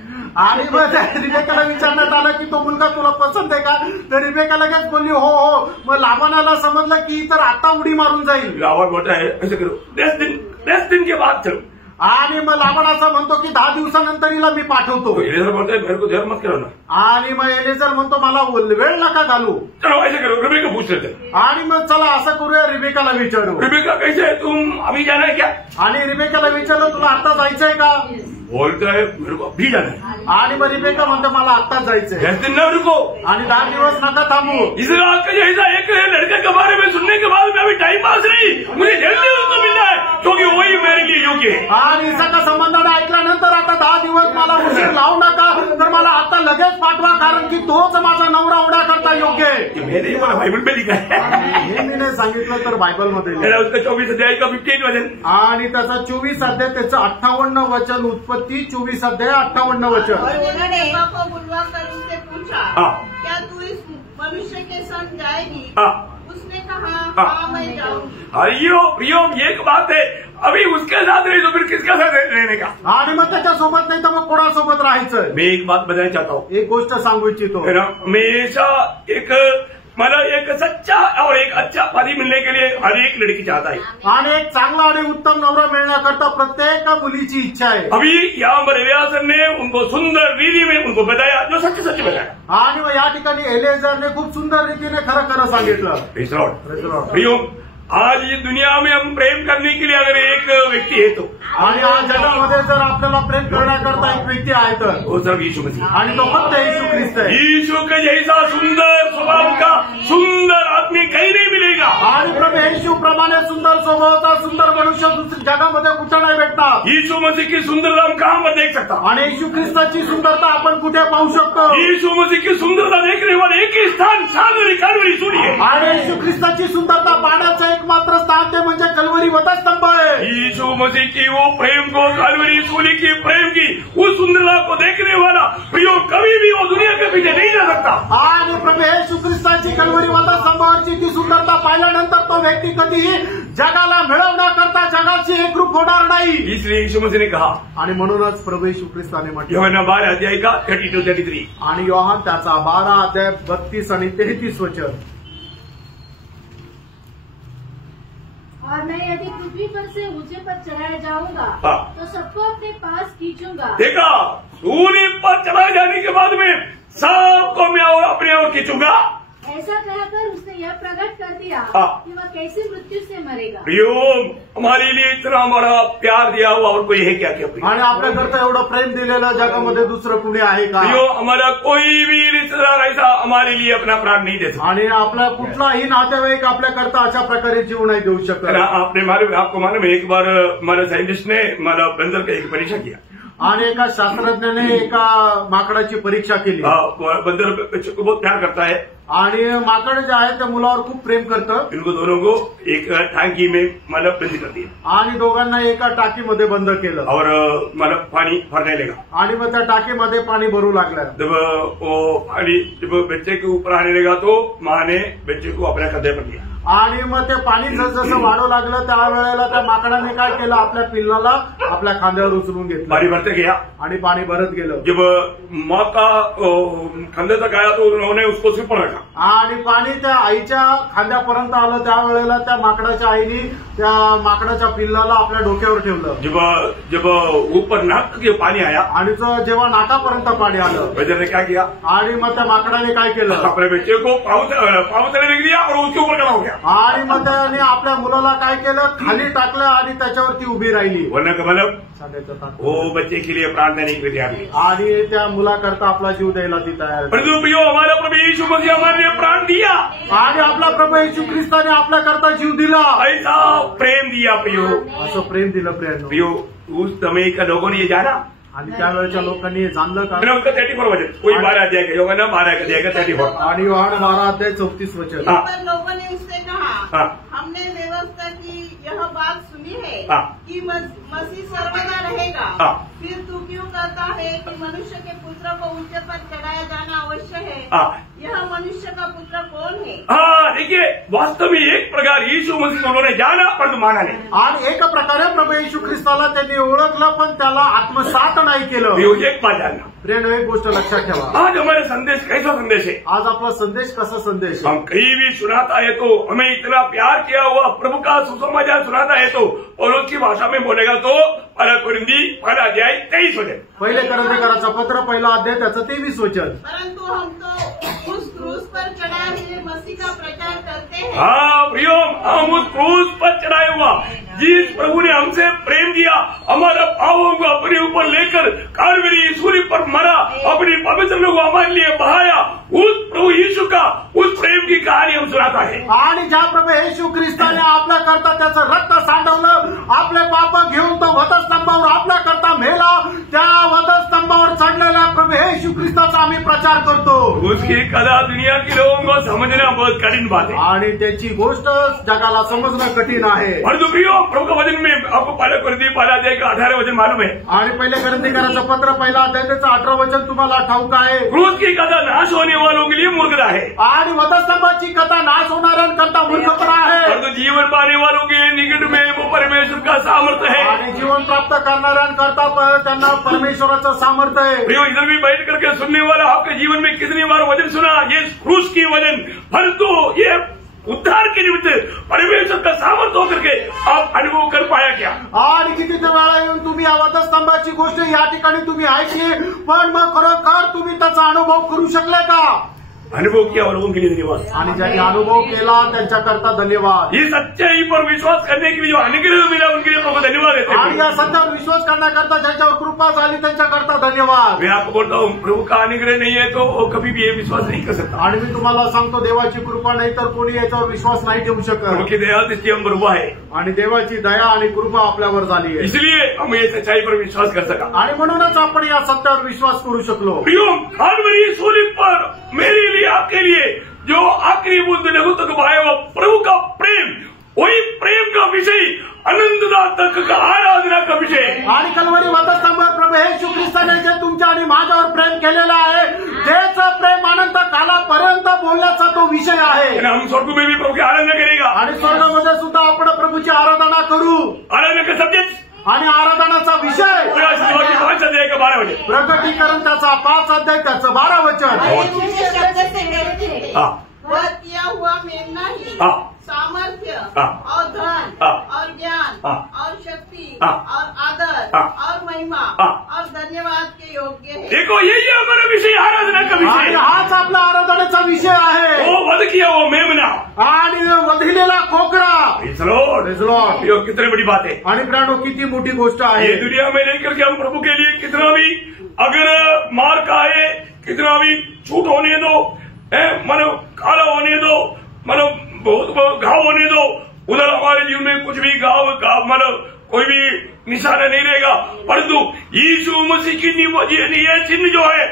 आणि मग रिबेकाला विचारण्यात आलं की तो मुलगा तुला पसंत आहे का? तर रिबेका लगेच बोलली हो हो। मग लाबानाला समजलं की तर आता उडी मारून जाईल। लाबान बोलता है ऐसे करो 10 दिन के बाद चलो, आणि मग लाबान असं म्हणतो की 10 दिवसानंतर हिला मी पाठवतो। एलियाजर बोलता है मेरे को देर मत करो ना, आणि मग एलियाजर म्हणतो मला वेळ नका घालू। चलो ऐसे करो रिबेका पूछ लेते हैं। आणि मग चला असं करूया, रिबेकाला विचारू। रिबेका कैसे है, तुम अभी जाना है क्या? आणि रिबेकाला विचारलं तुला आता जायचंय का? बोलता है मेरे को अभी जाना है। आणि मग रिबेका म्हणते मला आता जायचंय। 10 दिन न रुको, आणि 10 दिवस नका थांबू। इसराक का जैसा एक लड़के के बारे में सुनने के बाद मैं अभी टाइम पास नहीं, मुझे जल्दी उसको मिलना है क्योंकि वही मेरे लिए योग्य है। आणि इसाका संबंधाने ऐकल्यानंतर आता 10 दिवस मला उशीर लावू नका, तर मला आता लगेच पाठवा, कारण की तोच माझा नवरा होण्याकरता योग्य आहे। मैंने मला बाइबल में लिखा है, हे मी नाही सांगितलं तर बायबलमध्ये मेरा उसका 24 अध्याय का 58 वचन, आणि त्याचा 24 अध्याय त्याचं 58 वचन, उत्पत्ती 24 अध्याय 58 और वचन। उन्होंने एवा को बुलवाकर उससे पूछा हाँ। क्या तू इस मनुष्य के संग जाएगी? हाँ। उसने कहा हाँ। हाँ मैं जाऊंगी। अयो प्रियो एक बात है, अभी उसके साथ रही तो फिर किसके साथ रहने का? आणि मग त्याच्यासोबत नाही तर मग कोणासोबत राहायचं? मैं एक बात बताना चाहता हूँ, एक गोष्ट सांगू इच्छितो. है ना, हमेशा एक सच्चा और एक अच्छा पति मिलने के लिए हर एक लड़की चाहता है. आणि एक चांगला आणि उत्तम नवरा मिळण्याकरता प्रत्येक मुलीची इच्छा आहे. अभी यहाँ पर एलियासर ने उनको सुंदर रीति में उनको बताया, जो सच सच बताया. आणि मग या ठिकाणी एलिएझरने खूप सुंदर रीतीने खरं खरं सांगितलं. Praise the Lord. Praise the Lord. प्रियो, आज ये दुनिया में हम प्रेम करने के लिए अगर एक व्यक्ती है तो, आणि आज जगामध्ये जर आपल्याला प्रेम करण्याकरता एक व्यक्ती आहे तर, वो सब यीशु मसीह. आणि तो फक्त येशू ख्रिस्त आहे. यीशु के जैसा सुंदर स्वभाव का सुंदर आदमी कहीं नहीं मिलेगा. आणि प्रभू येशू प्रमाणे सुंदर स्वभावाचा सुंदर मनुष्य जगामध्ये कुठे नाही भेटणार. यीशु मसीह की सुंदरता हम कहाँ पर देख सकता? आणि येशू ख्रिस्ताची सुंदरता आपण कुठे पाहू शकतो? यीशु मसीह की सुंदरता देखने वाले एक ही स्थान कालवरी सूरी है. आणि येशू ख्रिस्ताची सुंदरता पाहण्याचं एकमात्र स्थान ते म्हणजे कल्वरी वधस्तंभ आहे. यीशु मसीह की वो प्रेम को, कालवरी सूली की प्रेम की उस सुंदरता को देखने वाला प्रियो कभी भी वो दुनिया के पीछे नहीं जा सकता. आणि प्रभू येशू ख्रिस्ताची कल्वरी वधस्तंभावरची ती सुंदरता पाहिल्यानंतर तो व्यक्ती कधीही जगाला मिळवण्याकरता जगाची एकरूप होणार नाही. इसलिए यीशु मसीह ने कहा, आणि म्हणूनच प्रभू येशू ख्रिस्ताने म्हटलं, यूहन्ना 12 अध्याय का 32-33, आणि योहान त्याचा 12 अध्याय 32 आणि 33 वचन. और मैं यदि पृथ्वी पर से ऊंचे पर चढ़ाया जाऊंगा हाँ। तो सबको अपने पास खींचूंगा. देखा, सूली पर चलाए जाने के बाद में सबको मैं और अपने ओर खींचूंगा. ऐसा कहकर उसने यह प्रकट कर दिया हाँ। कि वह कैसी मृत्यु से मरेगा. प्रियो, हमारे लिए इतना हमारा प्यार दिया हुआ और कोई है क्या? प्रियो, आणि आपल्याकरता एवढं प्रेम दिलेलं जगामध्ये दुसरं कुणी आहे का? हमारा कोई भी रिश्तेदार ऐसा हमारे लिए अपना प्राण नहीं दे सकता. आणि आपला कुठलाही नातेवाईक आपल्याकरता अशा प्रकारे जीव नाही देऊ शकत. आपको मालूम है, एक बार हमारे साइंटिस्ट ने हमारा बंदर का एक परीक्षा किया. आणि एका शास्त्रज्ञाने एका माकडाची परीक्षा केली. बंदर बच्चे को बहुत प्यार करता है. आणि माकड जे आहे त्या मुलावर खूप प्रेम करतं. इनको दोनों को एक टांकी में मतलब बंदी कर दिया. आणि दोघांना एका टाकीमध्ये बंद केलं. और मतलब पानी भरने लगा. आणि मग त्या टाकीमध्ये पाणी भरू लागलं. जब वो पानी जब बच्चे के ऊपर आने लगा तो माँ ने बच्चे को अपने कंधे पर लिया. आणि मग ते पाणी जसं वाढू लागलं त्यावेळेला त्या माकडाने काय केलं, आपल्या पिल्लाला आपल्या खांद्यावर उचलून घेतलं. पानी भरते गया आणि पाणी भरत गेलं. जब माँ का कंधे तक आया तो उन्होंने उसको सिर पर रखा. आणि पाणी त्या आईच्या खांद्यापर्यंत आलं त्यावेळेला त्या माकडाच्या आईने त्या माकडाच्या पिल्लाला आपल्या डोक्यावर ठेवलं. जब ऊपर नाक के पानी आया आणि जेव्हा नाकापर्यंत पाणी आलं, बंदर ने क्या किया, आणि मग त्या माकडाने काय केलं, अपने बच्चे को पाँव तले रख दिया और उसके ऊपर खड़ा हो गया. आणि मग त्याने आपल्या मुलाला काय केलं, खाली टाकलं आणि त्याच्यावरती उभी राहिली. बोलने का मतलब वो बच्चे के लिए प्राण देने के लिए तैयार है. आणि त्या मुलाकरता आपला जीव द्यायला ती तयार. परंतु प्रियो, हमारा प्रभु यीशु मसीह हमारे लिए प्राण दिया. आणि आपला प्रभू येशू ख्रिस्ताने आपल्याकरता जीव दिला. ऐसा प्रेम दिया प्रियो. असं प्रेम दिलं प्रेम. प्रियो, उस समय का लोगों ने ये जाना. आणि त्यावेळेच्या लोकांनी हे जाणलं का? 34 वचन, कोई 12 अध्याय का योगा ना 12 अध्याय का 34. आणि योहान 12 अध्याय 34 वचन. हाँ। पर लोगों ने उससे कहा, हाँ। हमने व्यवस्था की यह बात सुनी है हाँ। कि मसीह सर्वदा रहेगा. हाँ। फिर तू क्यों कहता है कि मनुष्य के पुत्र को ऊंचे पर चढ़ाया जाना आवश्यक है? हाँ। यह मनुष्य का पुत्र कौन है? हाँ, देखिए, वास्तव में एक प्रकार यीशु मसीह को उन्होंने जाना परंतु माना नहीं. आणि एक प्रकारे प्रभू येशू ख्रिस्ताला त्यांनी ओळखलं पण त्याला आत्मसात नाही केलं. प्रियो, एक बात जानना, प्रिय, एक गोष्ट लक्षात ठेवा. आज हमारे संदेश कैसा संदेश है? आज आपला संदेश कसा संदेश आहे? हम कहीं भी सुनाता है तो हमें इतना प्यार किया हुआ प्रभु का सुसमाचार सुनाता है तो पौलुस की भाषा में बोलेगा तो 1 कोरिन्थी 1 अध्याय 23 वचन. पहिले करंथीकराचा पत्र 1 अध्याय त्याचं 23 वचन. परंतु हम तो उस क्रूस पर चढ़ाए हुए मसीह का प्रचार करते हैं. हाँ प्रियो, हम उस क्रूस पर चढ़ाए हुआ जिस प्रभु ने हमसे प्रेम किया, हमारा पापों को अपने ऊपर लेकर कालवरी सूली पर मरा, अपनी पवित्र लोग हमारे लिए बहाया, उस प्रभु यीशु का उस प्रेम की कहानी हम सुनाता है. आणि ज्या प्रभू येशू ख्रिस्ताने आपल्याकरता त्याचं रक्त सांडवलं, आपले पाप घेऊन तो वधस्तंभावर आपल्याकरता मेला, त्या वधस्तंभावर चढलेल्या प्रभू येशू ख्रिस्ताचा आम्ही प्रचार करतो. उसकी कथा दुनिया के लोगों को समझना बहुत कठिन बात है. आणि त्याची गोष्ट जगाला समजणं कठीण आहे. परंतु प्रियो, प्रभु का वचन में आपको 1 कोरिन्थी 1 अध्याय का 18 वचन मालूम है. आणि पहिले करंथीकराचं पत्र 1 अध्याय त्याचं 18 वचन तुम्हाला ठाऊक आहे. क्रूस की कथा नाश होने वालों के लिए मूर्खता मूर्खपना है आणि वधस्तंभाची कथा नाश होणाऱ्यांकरता मूर्खपणा आहे और तो जीवन पाने वालों के निकट में वो परमेश्वर का सामर्थ्य है। आणि जीवन प्राप्त करणाऱ्यांकरता त्यांना परमेश्वराचं सामर्थ्य आहे। प्रियो, इधर भी बैठ करके सुनने वाला आपके जीवन में कितनी बार वचन सुना, ये क्रूस की वचन, परंतु ये उद्धार के निमित्त परमेश्वर का सामर्थ्य होकर के आप अनुभव कर पाया क्या? आणि किती वेळा येऊन तुम्ही या वधस्तंभाची गोष्ट या ठिकाणी तुम्ही ऐकली, पण मग खरोखर तुम्ही त्याचा अनुभव करू शकले का? अनुभव किया और उनके लिए धन्यवाद। आणि ज्यांनी अनुभव केला त्यांच्याकरता धन्यवाद। ये सच्चाई पर विश्वास करने के लिए जो अनुग्रह मिला उनके लिए प्रभु धन्यवाद देते आणि हैं। या सत्यावर विश्वास करण्याकरता ज्यांच्यावर कृपा झाली त्यांच्याकरता धन्यवाद। मैं आपको बोलता हूँ, प्रभु का अनुग्रह नहीं है तो वो कभी भी ये विश्वास नहीं कर सकता। आणि मी तुम्हाला सांगतो, देवाची कृपा नाही तर कोणी याच्यावर विश्वास नाही ठेवू प्रभु शकत। की दया दृष्टि हम पर हुआ है, आणि देवाची दया आणि कृपा आपल्यावर झाली आहे, इसलिए हम ये सच्चाई पर विश्वास कर सका। आणि म्हणूनच आपण या सत्यावर विश्वास करू शकलो। प्रियो, काल्वरी सूली पर मेरे लिए, आपके लिए जो आखिरी बुद्ध लघु तक भाया वो प्रभु का प्रेम, वही प्रेम का विषय अनंतता तक का आराधना का विषय। आणि कल्वरी वधस्तंभावर प्रभू येशू ख्रिस्ताने जे तुमच्या आणि माझ्यावर प्रेम केलेलं आहे, तेच प्रेम अनंत कालापर्यंत बोलण्याचा तो विषय आहे। हम स्वर्ग में भी प्रभु की आराधना करेगा, आणि स्वर्गामध्ये सुद्धा आपण प्रभूची आराधना करू। आराधना का सब्जेक्ट आणि आराधनाचा विषय 5 अध्याय का 12 वचन, प्रकटीकरण त्याचा 5 अध्याय त्याचं 12 वचन। दूसरे शब्द से कहते हैं, हाँ। वह किया हुआ मेमना ही हाँ। सामर्थ्य हाँ। और धन हाँ। और ज्ञान हाँ। और शक्ति हाँ। और आदर हाँ। और महिमा हाँ। और धन्यवाद के योग्य है। देखो यही हमारा विषय, आराधना का आणि विषय। हाच आपला आराधनेचा विषय आहे। वो वध किया वो मेमना, आणि वधिलेला कोकरा। Praise the Lord। Praise the Lord। ये कितनी बड़ी बात है। आणि प्राणो किती मोठी गोष्ट आहे। ये दुनिया में रह करके हम प्रभु के लिए कितना भी अगर मार खाए, कितना भी छूट होने दो, मानो काला होने दो, मानो बहुत घाव होने दो, उधर हमारे जीवन में कुछ भी घाव का मतलब कोई भी निशाना नहीं रहेगा, परंतु यीशु मसीह की ये चिन्ह जो है,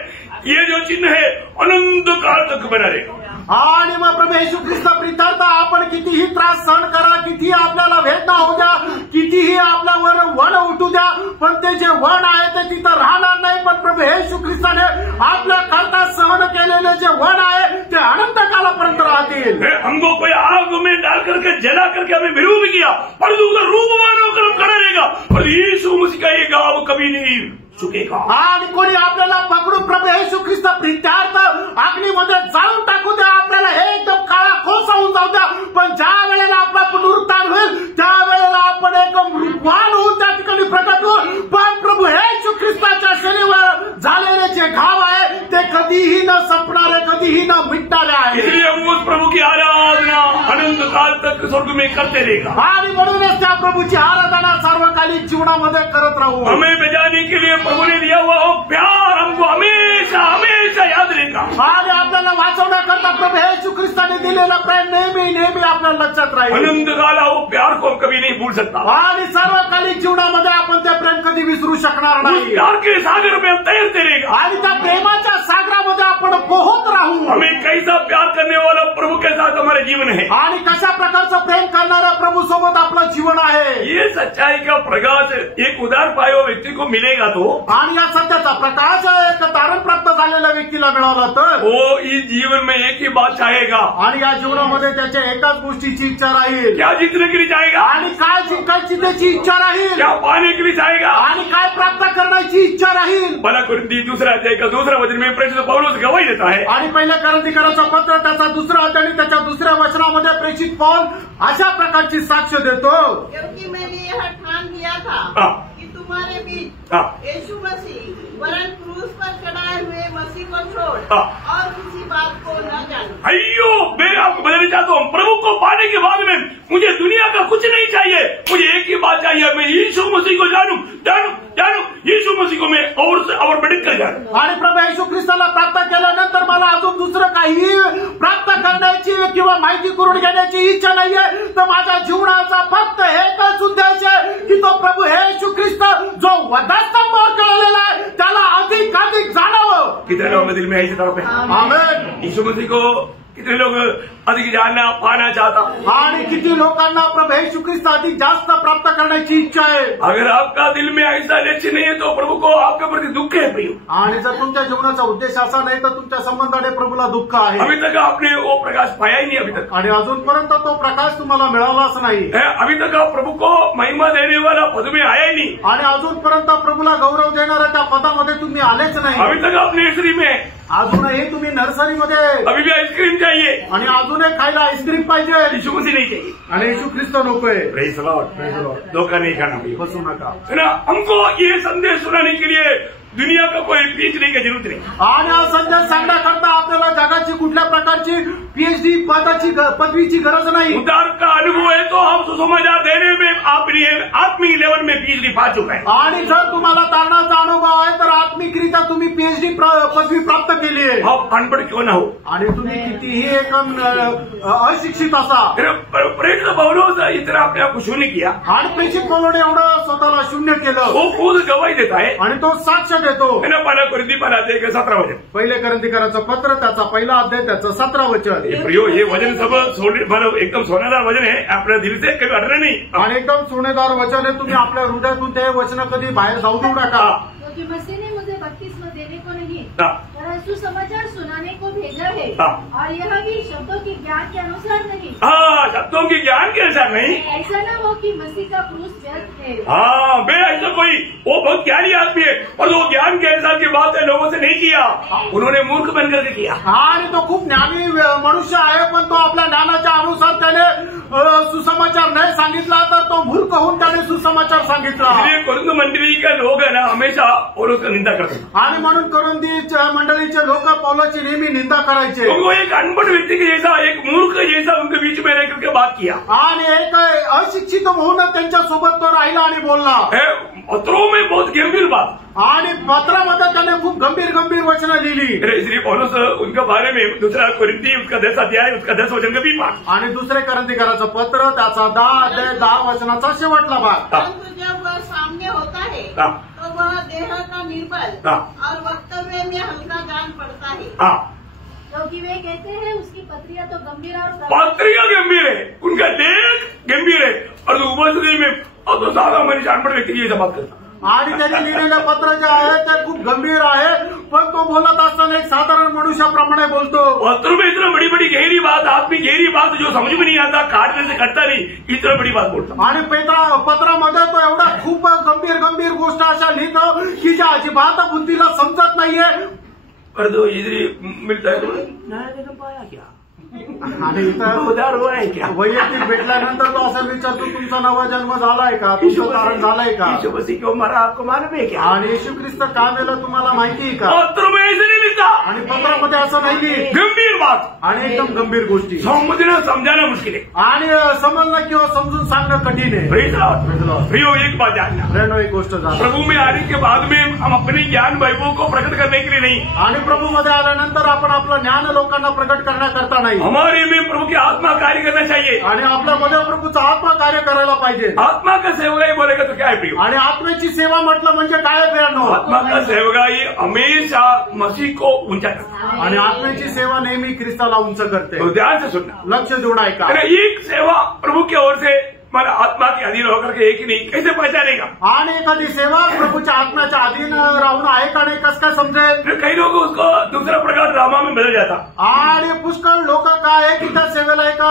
ये जो चिन्ह है अनंत काल तक बना रहेगा। आणि मग प्रभू येशू ख्रिस्त प्रितार्थ आपण कितीही त्रास सहन करा, कितीही आपल्याला वेदना होऊ द्या, कितीही आपल्यावर वण उठू द्या, पण ते जे वण आहे ते तिथं राहणार नाही। पण प्रभू येशू ख्रिस्ताने आपल्या करता सहन केलेले जे वण आहे ते अनंत कालापर्यंत राहतील। हमको कोई आग में डाल करके जला करके हमें विरोध किया, परंतु उधर रूपवान होकर हम खड़ा रहेगा, और यीशु मसीह का ये गाव कभी नहीं चुकेगा। आणि कोणी आपल्याला पकडून प्रभू येशू ख्रिस्त प्रितार्थ अग्नीमध्ये जाळून टाकू द्या, आपल्याला हे एकदम काळा कोसा होऊन जाऊ द्या, पण ज्या वेळेला आपला पुनरुत्थान होईल त्यावेळेला आपण एकदम रूपवान होऊन त्या ठिकाणी प्रकट होऊ। पण प्रभू येशू ख्रिस्ताच्या शरीरावर झालेले जे घाव आहे ते कधीही न संपणारे, कधीही न मिटणारे आहे। इसलिए हम उस प्रभु की आराधना अनंत काल तक स्वर्ग में करते रहेगा। आणि म्हणूनच त्या प्रभूची आराधना सार्वकालिक जीवनामध्ये करत राहू। हमें बजाने के लिए प्रभु ने दिया हुआ वो प्यार हमको हमेशा हमेशा याद रहेगा। आणि आपल्याला वाचवण्याकरता प्रभू येशू ख्रिस्ताने दिलेला प्रेम नेहमी नेहमी आपल्या लक्षात राहील। अनंत काल वो प्यार को हम कभी नहीं भूल सकता। आणि सार्वकालिक जीवनामध्ये आपण ते प्रेम कधी विसरू शकणार उस नाही। प्यार के सागर में हम तैरते रहेगा। आणि त्या प्रेमाच्या सागरामध्ये आपण पोहत राहू। हमें कैसा प्यार करने वाला प्रभु के साथ हमारा जीवन है, आणि कशा प्रकारचं प्रेम करणाऱ्या प्रभू सोबत आपलं जीवन आहे। ये सच्चाई का प्रकाश एक उदार पाए हुए व्यक्ति को मिलेगा तो आणि या सत्याचा प्रकाश एक तारण प्राप्त झालेल्या व्यक्तीला मिळाला तर वो इस जीवन में एक ही बात चाहेगा। आणि या जीवनामध्ये त्याच्या एकाच गोष्टीची इच्छा राहील। क्या जीतने के लिए चाहेगा, आणि काय जिंकायची त्याची इच्छा राहील। क्या पाने के लिए चाहेगा, आणि काय प्राप्त करण्याची इच्छा राहील। भला कुरिन्थी 2 अध्याय का 2 वचन में प्रेषित पौलुस गवाही देता है। आणि पहिल्या करंथीकराचं पत्र त्याचा 2 अध्याय आणि त्याच्या 2 वचनामध्ये प्रेषित पौल अशा प्रकारची साक्ष देतो। क्योंकि मैंने यह ठान लिया था हाँ। कि तुम्हारे बीच हाँ। यीशु मसीह वरन क्रूस पर चढ़ाए हुए मसीह को छोड़ हाँ। और किसी बात को न जानूं। अयो, मैं आपको बताना चाहता हूँ, प्रभु को पाने के बाद में मुझे दुनिया का कुछ नहीं चाहिए, मुझे एक ही बात चाहिए, मैं यीशु मसीह को जानूं, जानूं, जानूं, यीशु मसीह को मैं और बढ़कर जानूं। आणि प्रभू येशू ख्रिस्ताला प्राप्त केल्यानंतर मला अजून दुसरं काही प्राप्त करण्याची किंवा माहिती करून घेण्याची इच्छा नाहीये। तर माझ्या जीवनाचा फक्त एकच उद्देश आहे की तो प्रभू येशू ख्रिस्त जो वधस्तंभावर कळलेला आहे त्याला अधिक अधिक जाणावं। कितने लोगों के दिल में ऐसी तरफ है? आमेन। यीशु मसीह को कितने लोग अधिक जानना पाना चाहता। आणि किती लोकांना प्रभू येशू ख्रिस्त अधिक जास्त प्राप्त करण्याची इच्छा आहे। अगर आपका दिल में ऐसा लक्ष्य नहीं है तो प्रभु को आपके प्रति दुख है प्रियो। आणि जर तुमच्या जीवनाचा उद्देश असा नाही तर तुमच्या संबंधाने प्रभूला दुःख आहे। अभी तक आपने वो प्रकाश पाया ही नहीं अभी तक। आणि अजूनपर्यंत तो प्रकाश तुम्हाला मिळालाच नाही। अभी तक आप प्रभु को महिमा देने वाला पद में आया ही नहीं। आणि अजूनपर्यंत प्रभूला गौरव देणाऱ्या त्या पदामध्ये तुम्ही आलेच नाही। अभी तक आप नर्सरी में, अजूनही तुम्ही नर्सरीमध्ये, अभी भी आइसक्रीम चाहिए आणि अजूनही खायला आईस्क्रीम पाहिजे। यीशु मसीह नहीं चाहिए। आणि येशू ख्रिस्त नकोय। Praise the Lord. धोखा नहीं खाना प्रियो, फसू नका। है ना। हमको ये संदेश सुनाने के लिए दुनिया का कोई पीएचडी की जरूरत नहीं। आणि हा संदेश सांगण्याकरता आपल्याला जगाची कुठल्या प्रकारची पीएचडी पदवीची गरज नाही। उद्धार का अनुभव है तो हम सुसमाचार देने में अपनी आत्मिक लेवल में पीएचडी पा चुका है। आणि जर तुम्हाला तारणाचा अनुभव आहे तर आत्मिकरित्या तुम्ही पीएचडी पदवी प्राप्त केली आहे। आप अनपढ़ क्यों ना हो, आणि तुम्ही कितीही एक अशिक्षित असा। प्रेरित पौलुस इतना अपने आप को शून्य किया आणि प्रेषित पौलुसने एवढं स्वतःला शून्य केलं। वो खुद गवाही देता है। आणि तो साक्ष देतो। है ना। पहला कुरिन्थी 17 वचन, पहिले करंथीकराचं पत्र त्याचा पहिला अध्याय त्याचं 17 वचन। प्रियो ये वचन सब मतलब एकदम सोनेदार वचन है, आपल्या दिल से कभी हटना नहीं। आणि एकदम सोनेदार वचन आहे, तुम्ही आपल्या हृदयातून ते वचन कधी बाहेर जाऊ देऊ नका। क्योंकि मसीह ने मुझे बपतिस्मा देने को नहीं हाँ। परंतु समाचार सुनाने को भेजा है। हाँ। और यह भी शब्दों के ज्ञान के अनुसार नहीं। हाँ, शब्दों के ज्ञान के अनुसार नहीं। ऐसा न हो कि मसीह का क्रूस व्यर्थ है। हाँ, बे ऐसा कोई वो बहुत ज्ञानी आदमी है और वो ज्ञान के अनुसार की बात है लोगों से नहीं किया, उन्होंने मूर्ख बन करके किया। आणि तो खूप ज्ञानी मनुष्य आहे, पण तो आपल्या ज्ञानाच्या अनुसार त्याने सुसमाचार नाही सांगितला तर तो मूर्ख होऊन त्याने सुसमाचार सांगितला। इसलिए कुरिन्थ मंडली का लोग है ना हमेशा पौलुस का निंदा करते हैं। आणि म्हणून कोरिन्थी मंडळीचे लोक पौलुसची नेहमी निंदा करायचे। वो एक अनपढ़ व्यक्ति के जैसा, एक मूर्ख जैसा उनके बीच में रह करके बात किया। आणि एक अशिक्षित होऊन त्यांच्या सोबत तो राहिला आणि बोलला। पत्रों में बहुत गंभीर बात, आणि पत्रामध्ये त्याने खूप गंभीर वचनं लिहिली। इसलिए पौलुस उनके बारे में दूसरा कुरिन्थी उसका 10 अध्याय उसका 10 वचन का भी पाठ। आणि दुसरे करंथीकराचं पत्र त्याचा 10 अध्याय 10 वचनाचा शेवटला भाग। परंतु जब वह सामने होता है तो वह देह का निर्बल और वक्तव्य में हल्का जान पड़ता है। क्योंकि वे कहते हैं उसकी पत्रियां तो गंभीर और पत्रियां गंभीर है, उनका देह गंभीर है और तो उपस्थिति में और तो साधा मनुष्य अनपढ़ व्यक्ति की बात करता। आणि त्याने लिहिलेलं पत्र जे आहे ते खूप गंभीर आहे, पण तो बोलत असताना एक साधारण मनुष्याप्रमाणे बोलतो। पत्र में इतना बड़ी बड़ी गहरी बात, आत्मिक गहरी बात जो समझ में नहीं आता, काटने से कटता नहीं, इतना बड़ी बात बोलता। आणि पत्रामध्ये तो एवढा खूप गंभीर गोष्ट अशा लिहितो की ज्या अजिबात बुद्धीला समजत नाहीये। पर तो इधर मिलता है तो नया पाया क्या, आणि इतर उधार हुआ है क्या, वैयक्तिक भेटल्यानंतर तो असं विचारतो तुमचा नवा जन्म झालाय का, तुमचं तारण झालंय का, यीशु मसीह क्यों मरा आपको मालूम है क्या, आणि येशू ख्रिस्त का मेला तुम्हाला माहिती आहे का। पत्र में ऐसे नहीं लिखता, आणि पत्रामध्ये असं नाही लिहिलं। गंभीर बात आणि एकदम गंभीर गोष्टी समझना समझाना मुश्किल है, आणि समजणं किंवा समजून सांगणं कठीण आहे। प्रियो एक बात जानना, रेनो एक गोष्ट जाणा, प्रभु में आने के बाद में हम अपने ज्ञान वैभव को प्रकट करने के लिए नहीं, आणि प्रभूमध्ये आल्यानंतर आपण आपलं ज्ञान लोकांना प्रकट करण्याकरता नाही, हमारे में प्रभु की आत्मा कार्य करना चाहिए। आणि आपल्यामध्ये प्रभूचा आत्मा कार्य करायला पाहिजे। आत्मा का सेवकाई बोलेगा तो क्या है प्रियो, आणि आत्मेची सेवा म्हटलं म्हणजे काय प्रियांनो, आत्मा का सेवकाई हमेशा मसीह को ऊंचा करता है, आणि आत्मेची सेवा नेहमी ख्रिस्ताला उंच करते। तो ध्यान से सुनना, लक्ष देऊन ऐका। एक सेवा प्रभु की ओर से मन आत्मा के अधीन होकर के एक ही नहीं कैसे पहचानेगा, आणि एखादी सेवा प्रभूच्या आत्म्याच्या अधीन राहून आहे का नाही कसं काय समजेल। फिर कई लोग उसको दूसरा प्रकार ड्रामा में बदल जाता, आणि पुष्कळ लोक काय आहे की त्या सेवेला एक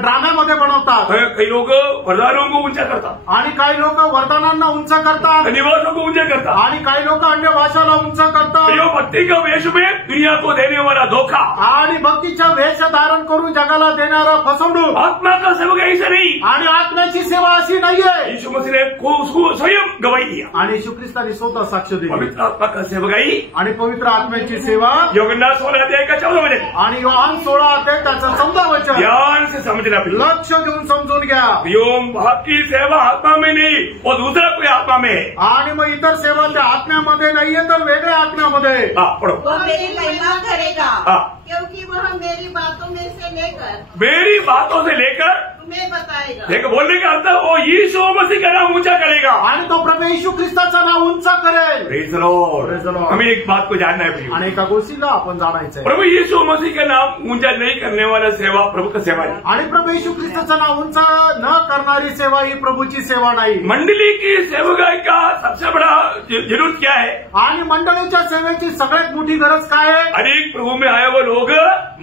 ड्राम्यामध्ये बनवतात। कई लोग वरदानों को ऊंचा करतात, आणि काही लोक वरदानांना उंच करतात, निवासों को ऊंचा करतात, आणि काही लोक अन्य भाषाला उंच करतात। यो भक्ति का वेश में दुनिया को देने वाला धोखा, आणि भक्तीचा वेश धारण करून जगाला देणारा फसवणूक। आत्मा का सेवक ऐसा नहीं, आणि आत्म्याची सेवा अशी नाहीये। यीशु मसीह ने उसको स्वयं गवाही दिया, आणि येशू ख्रिस्ताने स्वतः साक्ष दिली। पवित्र आत्मा का सेवकाई आणि पवित्र आत्म्याची सेवा यूहन्ना 16 अध्याय का 14 वचन, आणि योहान 16 अध्याय त्याचं 14 वचन। ध्यान से समझना, लक्ष देऊन समजून घ्या। योम बाकी सेवा आत्मा में नहीं, वो दूसरा कोई आत्मा में है। आणि मग इतर सेवा त्या आत्म्यामध्ये नाहीये तर वेगळ्या आत्म्यामध्ये। पढ़ो, वह मेरी महिमा करेगा हाँ। क्योंकि वह मेरी बातों में से लेकर मेरी बातों से लेकर तुम्हें बताएगा उठाएगा। देखो बोलने का अर्थ वो यीशु मसीह का नाम ऊंचा करेगा आणि तो प्रभू येशू ख्रिस्ताचं नाव उंच करेल. Praise the Lord. Praise the Lord. हमें एक बात को जानना है प्रियो, आणि एका गोष्टीला आपण जाणायचंय, प्रभु यीशु मसीह का नाम ऊंचा नहीं करने वाला सेवा प्रभु का सेवा है. आणि प्रभू येशू ख्रिस्ताचं नाव उंच न करणारी सेवा ही प्रभूची सेवा नाही. मंडली की सेवकाई का सबसे बड़ा जरूरत क्या है? आणि मंडळीच्या सेवेची सगळ्यात मोठी गरज काय आहे? अनेक प्रभु में आए वो लोग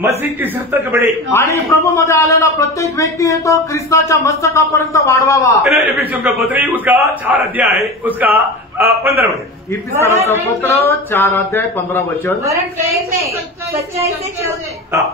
मसीह की सिर तक बढ़े. आणि प्रभूमध्ये आलेला प्रत्येक व्यक्ती येतो ख्रिस्ताच्या मस्तकापर्यंत वाढवावा. एफिसियों का पत्र उसका 4 अध्याय उसका 15 वचन. इफिसियोचं पत्र 4 अध्याय 15 वचन. वरन सच्चाई से चलते। हाँ,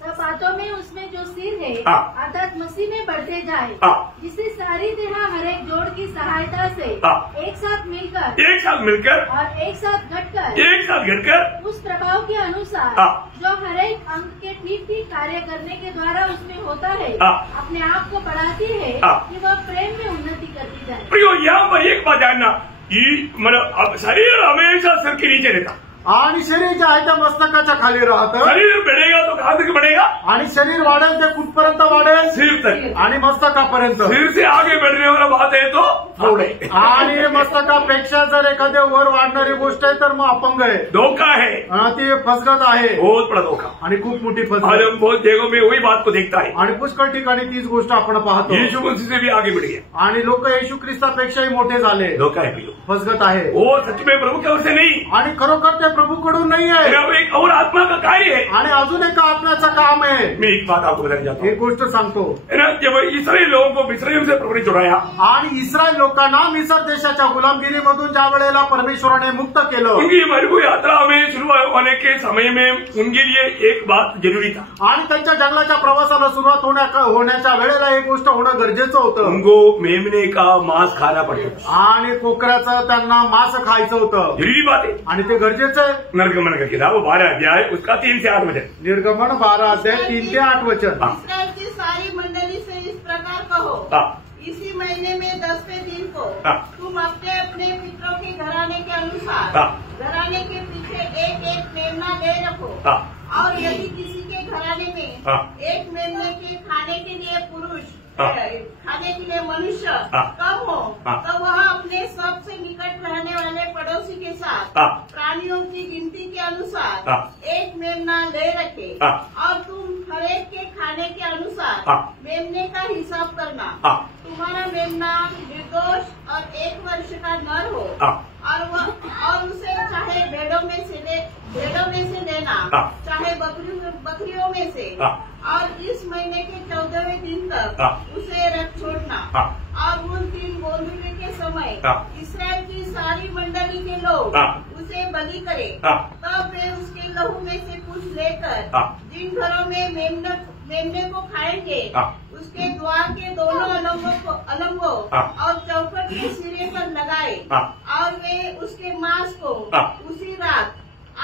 सब बातों में उसमें जो सिर है हाँ। अर्थात मसीह में बढ़ते जाए, हाँ। जिससे सारी देह हर एक जोड़ की सहायता से हाँ। एक साथ मिलकर एक साथ मिलकर और एक साथ घटकर उस प्रभाव के अनुसार हाँ। जो हर एक अंग के ठीक ठीक कार्य करने के द्वारा उसमें होता है, हाँ। अपने आप को बढ़ाती है हाँ। कि वह प्रेम में उन्नति करती जाए. प्रियो यहाँ पर एक बात जानना कि मतलब अब शरीर हमेशा सिर के नीचे रहता. आणि शरीर जे आहे त्या मस्तकाच्या खाली राहतं. शरीर बढ़ेगा तो कहाँ तक बढ़ेगा? आणि शरीर वाढेल ते कुठपर्यंत वाढेल? सिर तक. आणि मस्तकापर्यंत. सिर से आगे बढ़ने वाला बात है तो थोड़े. आणि मस्तकापेक्षा जर एखाद्या वर वाढणारी गोष्ट आहे तर मग अपंग आहे. धोखा है, ती फसगत आहे बहुत बड़ा धोखा. आणि खूप मोठी आज फसगत. हम बहुत जगहों में वही बात को देखता है. आणि पुष्कळ ठिकाणी तीच गोष्ट आपण पाहतो. यीशु मसीह से भी आगे बढ़ गया. आणि लोक येशू ख्रिस्तापेक्षाही मोठे झाले. धोखा है प्रियो, फसगत आहे. वो सच में प्रभु की ओर से नहीं, आणि खरोखर ते प्रभूकडून नाही आहे. वो एक और आत्मा का कार्य है. आणि अजून एका आत्म्याचं काम आहे. मैं एक बात आपको बताना चाहता हूँ. एक गोष्ट सांगतो. है ना, जब इसराइल लोगों को मिस्रैम से प्रभु ने छुड़ाया, आणि इस्रायल लोकांना मिसर देशाच्या गुलामगिरीमधून ज्या वेळेला परमेश्वराने मुक्त केलं, उनकी मरकू यात्रा में शुरू होने के समय में उनके लिए एक बात जरूरी था. आणि त्यांच्या जंगलाच्या प्रवासाला सुरुवात होण्याच्या वेळेला एक गोष्ट होणं गरजेचं होतं. उनको मेमने का मांस खाना पड़ता था. आणि कोकऱ्याचं त्यांना मांस खायचं होतं. जरूरी बात है. आणि ते गरजेचं आहे. निर्गमन का किताब 12 अध्याय उसका 3 से 8 वचन. निर्गमन 12 अध्याय 3 ते 8 वचन. हाँ। इस्राएल की सारी मंडली से इस प्रकार कहो, हाँ। इसी महीने में 10वें दिन को हाँ। तुम अपने अपने पितरों के घराने के अनुसार हाँ। घराने के पीछे एक एक मेमना ले रखो। हाँ। और यदि किसी के घराने में हाँ। एक मेमने के खाने के लिए पुरुष हाँ। खाने के लिए मनुष्य हाँ। कम हो, हाँ। तो वह अपने सबसे निकट रहने वाले पड़ोसी के साथ हाँ। प्राणियों की गिनती के अनुसार हाँ। एक मेमना ले रखे। हाँ। और तुम हरेक के खाने के अनुसार हाँ। मेमने का हिसाब करना। हाँ। तुम्हारा मेमना निर्दोष और 1 वर्ष का नर हो, हाँ। और उसे चाहे भेड़ों में से लेना, हाँ। चाहे बकरियों में से, हाँ। और इस महीने के 14वें दिन तक हाँ। उसे रख छोड़ना। हाँ। और उन 3 गोधूली के समय हाँ। इस्राएल की सारी मंडली के लोग हाँ। उसे बलि करे। हाँ। तब वे उसके लहू में से कुछ लेकर हाँ। जिन घरों में मेमने को खाएंगे, हाँ। उसके द्वार के दोनों अलंगों हाँ। और चौखट के सिरे पर लगाए। हाँ। और वे उसके मांस को हाँ। उसी रात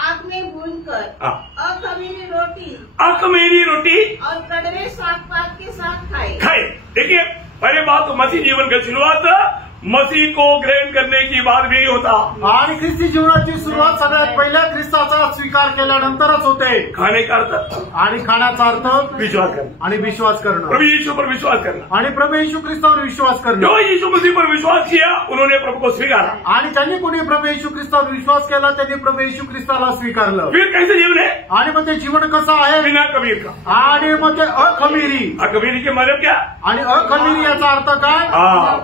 आग में भूनकर हाँ। अखमीरी रोटी रोटी और कड़वे साग पात के साथ खाए। देखिए, पहले बात तो मसीह जीवन की शुरुआत मसीह को ग्रहण करने की बाद भी होता. आणि ख्रिस्ती जीवनाची सुरुवात सगळ्यात पहिल्या ख्रिस्ताचा स्वीकार केल्यानंतरच होते. खाने का अर्थ आणि खाण्याचा अर्थ विश्वास करना आणि विश्वास करणं. प्रभु यीशु पर विश्वास करना. आणि प्रभू येशू ख्रिस्तावर विश्वास करणं. जो यीशु मसीह पर विश्वास किया उन्होंने प्रभु को स्वीकारा. आणि ज्यांनी कोणी प्रभू येशू ख्रिस्तावर विश्वास केला त्यांनी प्रभू येशू ख्रिस्ताला स्वीकारलं. फिर कैसे जीवन है? आणि मग ते जीवन कसं आहे? बिना कबीर का. आणि मग ते अखमीरी. कबीर के मतलब क्या? आणि अखमीरी याचा अर्थ काय?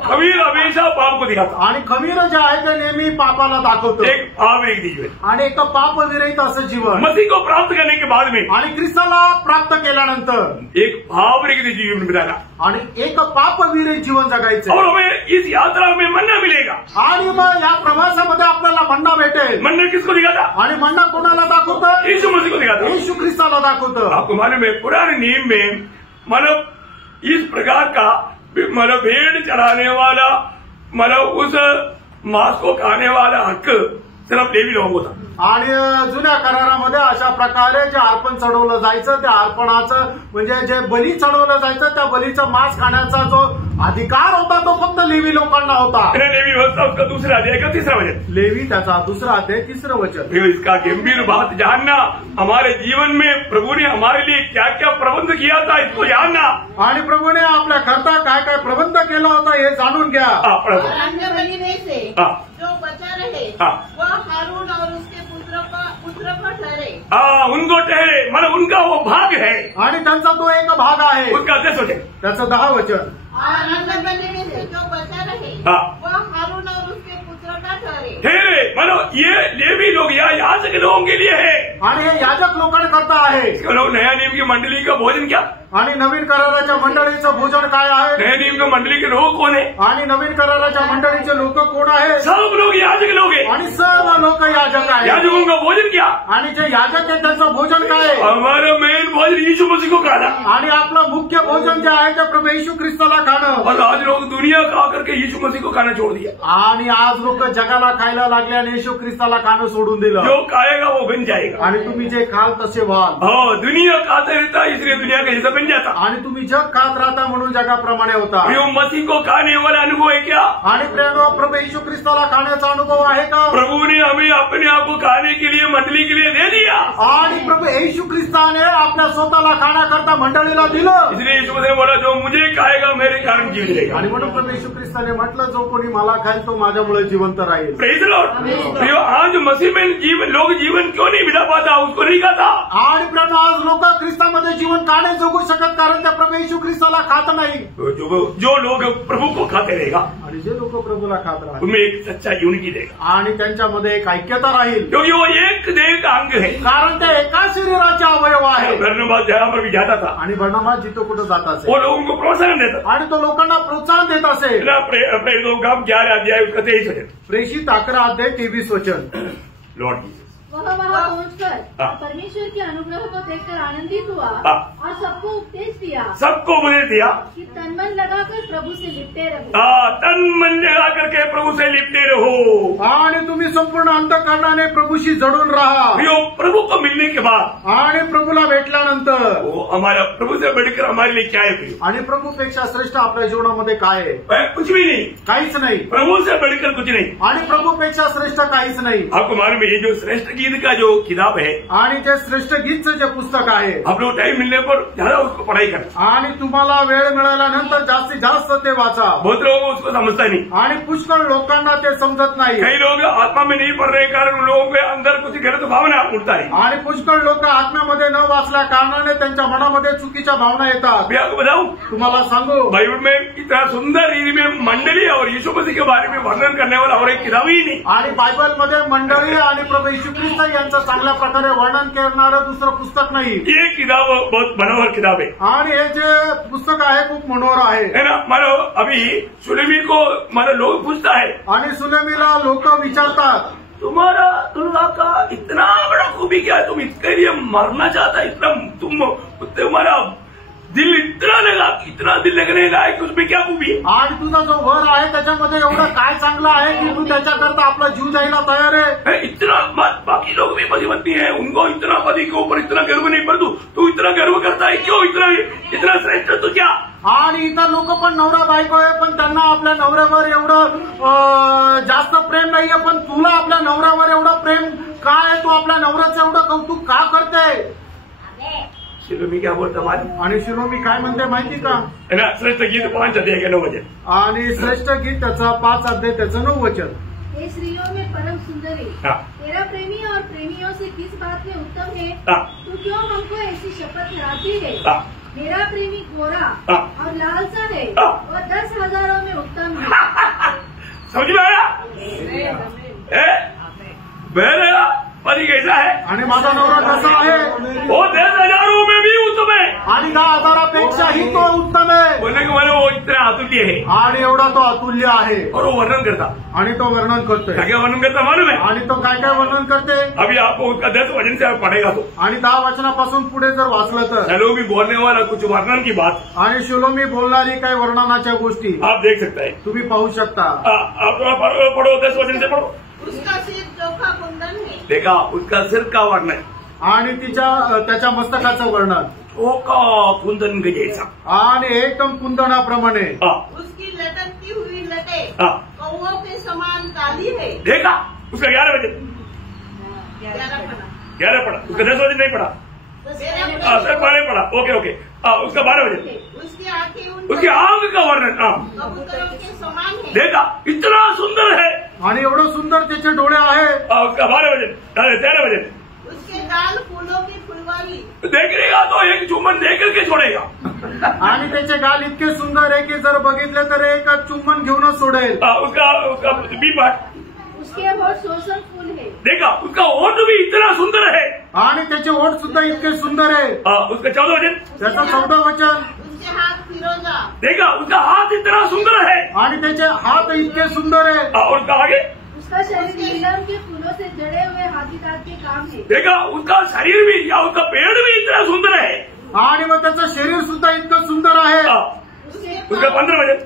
कबीर हमेशा पाप को दिखाता. आणि खमीर जे आहे ते नेहमी पापाला दाखवतो. एक पापविरहित जीवन आणि एक पापविरहित असं जीवन. मसीह को प्राप्त करने के बाद में आणि ख्रिस्ताला प्राप्त केल्यानंतर एक पापविरहित जीवन बिताना आणि एक पापविरहित जीवन जगायचं. और हमें इस यात्रा में मन्ना मिलेगा. आणि मग या प्रवासामध्ये आपल्याला मन्ना भेटेल. मन्ना किसको दिखाता? आणि मन्ना कोणाला दाखवतं? यीशु मसीह को दिखाता. येशू ख्रिस्ताला दाखवतं. आपको मालूम है पुराने नियम में मतलब इस प्रकार का भेड़ चढ़ाने वाला उस मांस को खाने वाला हक सिर्फ लेवी लोगों को था। आणि जुन्या करारामध्ये अशा प्रकारे जे अर्पण चढवलं जायचं त्या अर्पणाचं म्हणजे जे बली चढवलं जायचं त्या बलीचं मांस खाण्याचा जो अधिकार होता तो फक्त लेवी लोकांना होता। लेवी व्यवस्था उसका दूसरा अध्याय का तीसरा वचन, लेवी त्याचा दुसरा अध्याय तिसरं वचन। इसका गंभीर बात जानना, हमारे जीवन में प्रभु ने हमारे लिए क्या क्या प्रबंध किया था इसको जानना, आणि प्रभूने आपल्या करता काय काय प्रबंध केला होता हे जाणून घ्या। अन्य बलि में से जो बचा रहे वह हारून और उसके पुत्र को ठहरे। उनको ठहरे मतलब उनका वो भाग है आणि त्यांचा तो एक भाग आहे। उसका 10 वचन, त्याचं 10 वचन। और अन्य बलि में से जो बचा रहे वह हारून और उसके पुत्र का ठहरे मतलब ये लेवी लोग या याजक लोगों के लिए है, आणि हे याजक लोकांकरता आहे। लोग नया नियम की मंडली का भोजन क्या, आणि नवीन कराराच्या मंडळीचं भोजन काय आहे? नया नियम की मंडली के लोग कौन है? आणि नवीन कराराच्या मंडळीचे लोक कोण आहे? सब लोग याजक लोग है, आणि सर्व लोक याजक आहे। याजकों का भोजन क्या, आणि जे याजक आहे त्यांचं भोजन काय आहे? हमारा मेन भोजन यीशु मसीह को खाना, आणि आपलं मुख्य भोजन जे आहे ते प्रभू येशू ख्रिस्ताला खाणं। और आज लोग दुनिया खा करके यीशु मसीह को खाना छोड़ दिया, आणि आज लोक जगाला खायला लागले आणि येशू ख्रिस्ताला खाणं सोडून दिलं। जो खाएगा वो बन जाएगा, आणि तुम्ही जे खाल तसे व्हाल। दुनिया खाता रहता है इसलिए दुनिया का हिस्सा बन जाता, आणि तुम्ही जग खात राहता म्हणून जगाप्रमाणे होता। यो मसीह को खाने वाला अनुभव है क्या? आणि प्रेम प्रभू येशू ख्रिस्ताला खाण्याचा अनुभव आहे का? प्रभु ने हमें अपने आप को खाने के लिए मंडली के लिए दे दिया, आणि प्रभू येशू ख्रिस्ताने आपल्या स्वतःला खाण्याकरता मंडळीला दिलं। इसलिए यीशु मसीह ने बोला जो मुझे खाएगा मेरे कारण जीवित रहेगा, आणि म्हणून प्रभू येशू ख्रिस्ताने म्हटलं जो कोणी मला खाईल तो माझ्यामुळे जिवंत राहील। Praise Lord. यो आज मसीह में लोग जीवन क्यों नहीं बिता पाता, उसको नहीं खाता। आणि प्रेम आज लोक ख्रिस्तामध्ये जीवन का नाही जगू शकत, कारण त्या प्रभू येशू ख्रिस्ताला खात नाही। जो लोग प्रभु को खाते रहेगा आणि जे लोक प्रभूला खात राहतील उनमें एक सच्चा यूनिटी रहेगा, आणि त्यांच्यामध्ये एक ऐक्यता राहील, क्योंकि वो एक देह का अंग है, कारण ते एका शरीराचे अवयव आहे। बरनबास जहाँ पर भी जाता था आणि बर्नबास जिथं कुठं जात असे वो लोगों को प्रोत्साहन देता, आणि तो लोकांना प्रोत्साहन देत असे। प्रेरितों का 11 अध्याय उसका 23 वचन, प्रेषित 11 अध्याय 23 वचन। लॉर्ड जीसस वह वहां पहुंचकर परमेश्वर के अनुग्रह को देखकर आनंदित हुआ और सबको उपदेश दिया, सबको उपदेश दिया कि तन मन लगाकर प्रभु से लिपटे रहो, तन मन लगा करके प्रभु से लिपटे रहो, आणि तुम्ही संपूर्ण अंतःकरणाने प्रभूशी जडून राहा। यो प्रभु को मिलने के बाद आणि प्रभूला भेटल्यानंतर वो हमारा प्रभु से बढ़कर हमारे लिए क्या है प्रियो? आणि प्रभूपेक्षा श्रेष्ठ आपल्या जीवनामध्ये काय आहे? कुछ भी नहीं, काहीच नाही। प्रभु से बढ़कर कुछ नहीं, आणि प्रभूपेक्षा श्रेष्ठ काहीच नाही। आपको मालूम है ये जो श्रेष्ठ गीत का जो किताब है, आणि जे श्रेष्ठ गीतचं जे पुस्तक आहे आप लोग टाइम मिलने पर ज्यादा उसको पढ़ाई करना, आणि तुम्हाला वेळ मिळाल्यानंतर जास्तीत जास्त ते वाचा। बहुत लोगों को उसको समझता नहीं, आणि पुष्कळ लोकांना ते समजत नाही। कई लोग आत्मा में नहीं पढ़ रहे कारण उन लोगों के अंदर कुछ गलत भावना उठता है। आणि पुष्कळ लोक आत्म्यामध्ये न वाचल्या कारणाने त्यांच्या मनामध्ये चुकीच्या भावना येतात। मैं आपको बताऊं, तुम्हाला सांगू बाइबल में इतना सुंदर रीति में मंडली और यीशु मसीह के बारे में वर्णन करने वाला और एक किताब ही नहीं। आणि बायबलमध्ये मंडळी आणि प्रभू येशू ख्रिस्त यांचं चांगल्या प्रकारे वर्णन करणारं दुसरं पुस्तक नाही। ये किताब बहुत मनोहर किताब है, आणि हे जे पुस्तक आहे खूप मनोहर आहे, है ना। मानो अभी सुलेमी को मानो लोग पूछता है, आणि सुलेमीला लोक विचारतात तुम्हारा दुल्हा का इतना बड़ा खूबी क्या है, तुम इसके लिए मरना चाहता है, इतना तुम्हारा दिल इतना दिल लगने लायक कि उसमें क्या खूबी है? आणि तुझा जो वर आहे त्याच्यामध्ये एवढं काय चांगलं आहे की तू त्याच्याकरता आपला जीव द्यायला तयार आहे? इतना बाकी लोग भी पतिपत्नी है, उनको इतना पति के ऊपर इतना गर्व नहीं, पर तू इतना गर्व करता है क्यों? इतना श्रेष्ठ तू क्या? आणि इतर लोक पण नवरा बायको आहे पण त्यांना आपल्या नवऱ्यावर एवढं जास्त प्रेम नाहीये, पण तुला आपल्या नवऱ्यावर एवढं प्रेम काय आहे? तू आपल्या नवऱ्याचं एवढं कौतुक का करते? शिलोमी क्या बोलता मारी? आणि शिलोमी काय म्हणते माहिती का? श्रेष्ठ गीत 5 अध्याय का 9 वचन, आणि श्रेष्ठ गीत त्याचा 5 अध्याय त्याचं 9 वचन। हे स्त्रियों में परम सुंदरी, तेरा प्रेमी और प्रेमियों से किस बात में उत्तम है? तू क्यों हमको ऐसी शपथ दिलाती है? मेरा प्रेमी गोरा और लाल सा है और 10,000 में उत्तम है। समझ में आया? मेरा पति कैसा है आणि माझा नवरा कसा आहे? वो 10,000 में भी उत्तम है। आणि 10,000पेक्षाही तो उत्तम आहे. बोलने के मैंने वो इतना अतुल्य है आणि एवढा तो अतुल्य आहे. और वो वर्णन करता. आणि तो वर्णन करतोय. क्या वर्णन करता मालूम है? आणि तो काय काय वर्णन करते. अभी आपको उसका 10 वचन से पढ़ेगा तो. आणि 10 वचनापासून पुढे जर वाचलं तर चलो भी बोलने वाला कुछ वर्णन की बात. आणि शिलोमी बोलणारी काही वर्णनाच्या गोष्टी आप देख सकते हैं. तुम्ही पाहू शकता. आप थोड़ा पढ़ो 10 वचन से पढ़ो. उसका सिर चोखा कुंदन है. देखा उसका सिर का वर्णन आणि त्याच्या मस्तकाचं वर्णन चोखा कुंदन के जैसा आणि एकदम कुंदनाप्रमाणे. उसकी लटकती हुई लटे कौओं के समान काली है. देखा उसका 11 वचन 11 पढ़ा. उसका 10 वचन नहीं पढ़ा. सर 12 पढ़ा. ओके. उसका 12 वचन. उसकी आंखें उसकी आंख का वर्णन. कबूतरों के समान है. देखा इतना सुंदर है. आणि एवढं सुंदर त्याचे डोळे आहे. उसका 12 वचन 13 वचन. उसके गाल फूलों की फुलवारी. देखेगा तो एक चुम्बन दे करके छोड़ेगा. आणि त्याचे गाल इतके सुंदर आहे की जर बघितले तर एक चुंबन घेऊनच सोडेल. उसका बी पाठ. उसके होठ सोसन फूल है. देखा उसका ओठ भी इतना सुंदर है. आणि त्याचे ओठ सुद्धा इतके सुंदर आहे. उसका 14 वचन. त्याचं 14 वचन. उसके हाथ फिरोजा. देखा उसका हाथ इतना सुंदर है. आणि त्याचे हात इतके सुंदर आहे. और उसका आगे. उसका शरीर नीलम के फूलों से जड़े हुए हाथीदार के काम है. देखा उसका शरीर भी या उसका पेड़ भी इतना सुंदर है. आणि मग त्याचं शरीर सुद्धा इतकं सुंदर आहे. उसका 15 वचन.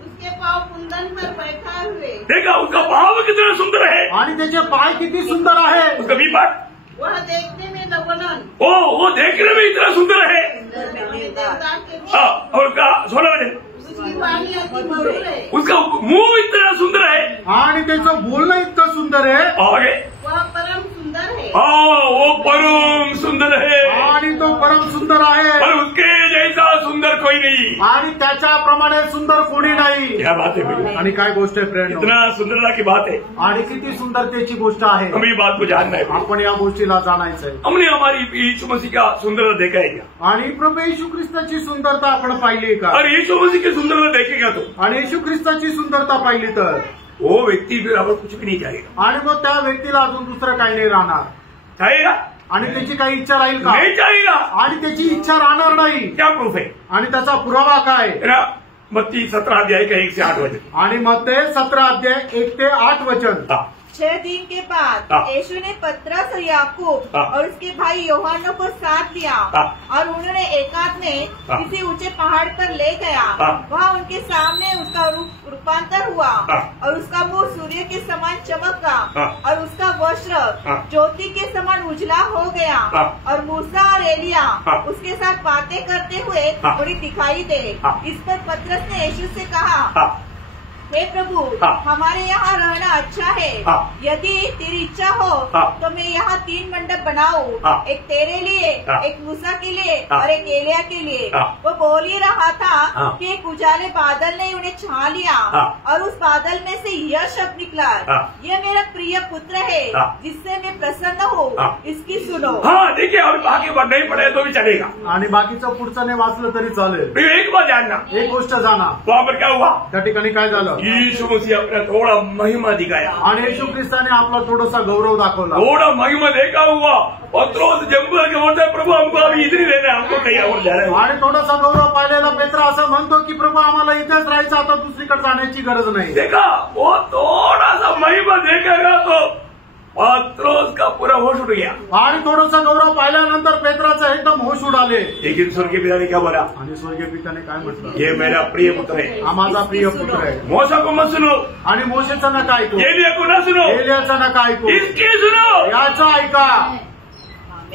उसके पाँव कुंदन पर बैठा हुए. देखा उसका भाव कितना सुंदर है. आणि त्याचे पाय किती सुंदर आहे. उसका बी पाठ. वह देखने में लवनन. वो देखने में इतना सुंदर है. देवदार के. और उसका 16 वचन. उसकी वाणी अति मधुर है. उसका मुंह इतना सुंदर है. आणि त्याचं बोलणं इतकं सुंदर आहे. आगे. वह परम सुंदर है. वो परम सुंदर है. आणि तो परम सुंदर आहे. और उसके जैसा सुंदर कोई नहीं. आणि त्याच्याप्रमाणे सुंदर कोणी नाही. क्या बात है भाई. आणि काय गोष्ट आहे फ्रेंड. इतना सुंदरता की बात है. आणि किती सुंदरतेची गोष्ट आहे. हमें बात को जानना है. आपण या गोष्टीला जाणायचं आहे. हमने हमारी यीशु मसीह का सुंदरता देखा है क्या. आणि प्रभू येशू ख्रिस्ताची सुंदरता आपण पाहिली का. और यीशु मसीह की सुंदरता देखेगा तो. आणि येशू ख्रिस्ताची सुंदरता पाहिली तर वो व्यक्ति फिर अब कुछ भी नहीं चाहेगा. आणि मग त्या व्यक्तीला अजून दुसरं काही नाही राहणार. चाहेगा. आणि त्याची काही इच्छा राहील का. नहीं चाहेगा. आणि त्याची इच्छा राहणार नाही. क्या प्रूफ है. आणि त्याचा पुरावा काय. मत्ती 17 अध्याय का 1 से 8 वचन. आणि मग ते 17 अध्याय 1 ते 8 वचन. 6 दिन के बाद यीशु ने पतरस और याकूब और उसके भाई यूहन्ना को साथ लिया और उन्होंने एकांत में किसी ऊंचे पहाड़ पर ले गया. वहाँ उनके सामने उसका रूपांतर हुआ और उसका मुंह सूर्य के समान चमका और उसका वस्त्र ज्योति के समान उजला हो गया. और मूसा और एलिया उसके साथ बातें करते हुए उन्हें दिखाई दे. इस पर पतरस ने यीशु से कहा, हे प्रभु, हमारे यहाँ रहना अच्छा है. यदि तेरी इच्छा हो तो मैं यहाँ 3 मंडप बनाऊं. एक तेरे लिए, एक मूसा के लिए और एक एलिया के लिए. वो बोल ही रहा था कि एक उजाले बादल ने उन्हें छा लिया और उस बादल में से यह शब्द निकला, यह मेरा प्रिय पुत्र है जिससे मैं प्रसन्न हूँ, इसकी सुनो. हाँ देखिए, और आगे बढ़ नहीं पड़े तो भी चलेगा. आणि बाकीचं पुढचं नाही वाचलं तरी चालेल. एक बात जानना, एक गोष्ट जाणा. वहाँ पर क्या हुआ. त्या ठिकाणी काय झालं. यीशु मसीह अपना थोड़ा महिमा दिखाया. आणि येशू ख्रिस्ताने आपला थोडासा गौरव दाखवला. थोड़ा महिमा देखा हुआ. पत्रोस जंबल के बोलते प्रभु हमको अभी इधर ही रहना, हमको कहीं और जाना है. आणि थोडासा गौरव पाहिलेला पेत्र असं म्हणतो की प्रभू आम्हाला इथेच राहायचं, आता दुसरीकडे जाण्याची गरज नाही. देखा वो थोड़ा सा महिमा देखेगा तो पत्रोस का पूरा होश उड़ गया. आणि थोडासा गौरव पाहिल्यानंतर पेत्राचा एकदम होश उडाले. लेकिन स्वर्गीय पिता ने क्या बोला. आणि स्वर्गीय पिताने काय म्हटलं. ये मेरा प्रिय पुत्र है, हा माझा प्रिय पुत्र आहे. मूसा को मत सुनो. आणि मोशेचा नका ऐकू. एलिया को न सुनो. एलियाचा नका ऐकू. इसकी सुनो. याचा ऐका.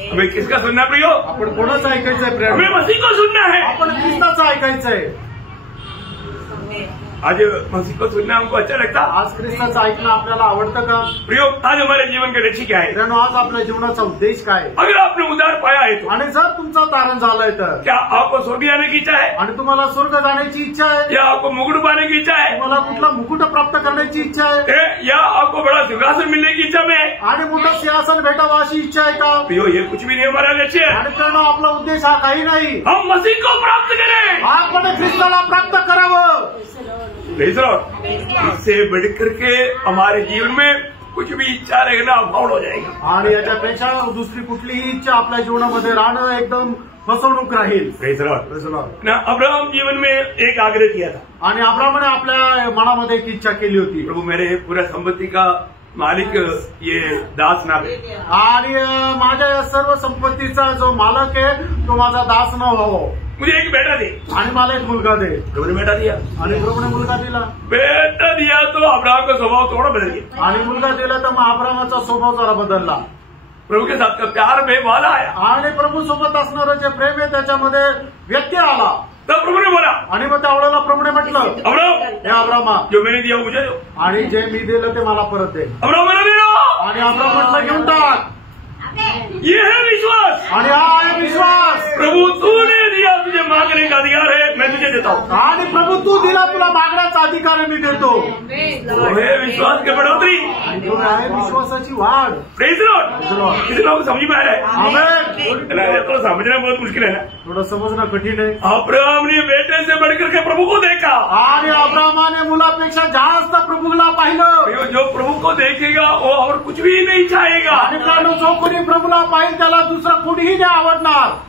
हमें किसका सुनना प्रियो. आपण कोणाचं ऐकायचंय प्रेम. हमें मसीह को सुनना है. आपण ख्रिस्ताचं ऐकायचंय. आज मसीह को सुनना हमको अच्छा लगता. आज ख्रिस्ताचं ऐकणं आपल्याला आवडतं का. प्रियो, आज हमारे जीवन का लक्ष्य क्या है. प्रेरणो, आज आपल्या जीवनाचा उद्देश काय. अगर आपने उद्धार पाया है तो. आणि जर तुमचं तारण झालंय तर क्या आपको स्वर्ग जाने की इच्छा है. आणि तुम्हाला स्वर्ग जाण्याची इच्छा आहे. या आपको मुकुट पाने की इच्छा है. तुम्हाला कुठला मुकुट प्राप्त करण्याची इच्छा आहे. या आपको बड़ा सिंहासन मिलने की इच्छा में है. आणि मोठं सिंहासन भेटावं अशी इच्छा आहे का. प्रियो, ये कुछ भी नहीं हमारा लक्ष्य है. आणि प्रेरणो, आपला उद्देश हा काही नाही. हम मसीह को प्राप्त करें. आपण ख्रिस्ताला प्राप्त करावं. इससे बढ़कर के हमारे जीवन में कुछ भी इच्छा रखना फाउल हो जाएगा। आणि याच्यापेक्षा दुसरी कुठलीही इच्छा आपल्या जीवनामध्ये राहणं एकदम फसवणूक राहील। Praise the Lord. ना अब्राहम जीवन में एक आग्रह किया था आणि अब्राहमाने आपल्या मनामध्ये एक इच्छा केली होती, प्रभु मेरे पूरा संपत्ति का मालिक ये दास ना दे, आणि माझ्या या सर्व संपत्तीचा जो मालक आहे तो माझा दास न व्हावं, मुझे एक बेटा दे। आणि मला एक मुलगा दे। प्रभु ने बेटा दिया, आणि प्रभूने मुलगा दिला। बेटा दिया तो अब्राहम का स्वभाव थोड़ा बदल गया, आणि मुलगा दिला तर मग अब्राहमाचा स्वभाव जरा बदलला। प्रभु के साथ का प्यार में वाला आया, आणि प्रभू सोबत असणारं जे प्रेम आहे त्याच्यामध्ये व्यत्यय आला। तब प्रभु ने बोला, आणि मग त्यावेळेला प्रभूने म्हटलं, अब्राहम हे अब्राहमा, जो मैंने दिया मुझे दो। आणि जे मी दिलं ते मला परत दे। अब्राहम ने दिया, आणि अब्राहम म्हटलं घेऊन टाक। ये है विश्वास। आणि हा आहे विश्वास। प्रभु तूने दिया, तुझे मांगने का अधिकार है, मैं तुझे देता हूँ। आणि प्रभू तू दिला, तुला मागण्याचा अधिकार मी देतो। वो है विश्वास की बढ़ोतरी, आणि तो आहे विश्वासाची वाढ। Praise the Lord. किसी लोग समझ में आ रहा है? आमेन। तो समझना बहुत मुश्किल है ना। थोडं समजणं कठीण आहे। अब्राहम ने बेटे से बढ़कर के प्रभु को देखा, आणि अब्राहमाने मुलापेक्षा जास्त प्रभूला पाहिलं। जो प्रभु को देखेगा वो और कुछ भी नहीं चाहेगा। आणि कारण जो कोणी प्रभूला पाहिजे त्याला दुसरा कोणीही नाही आवडणार।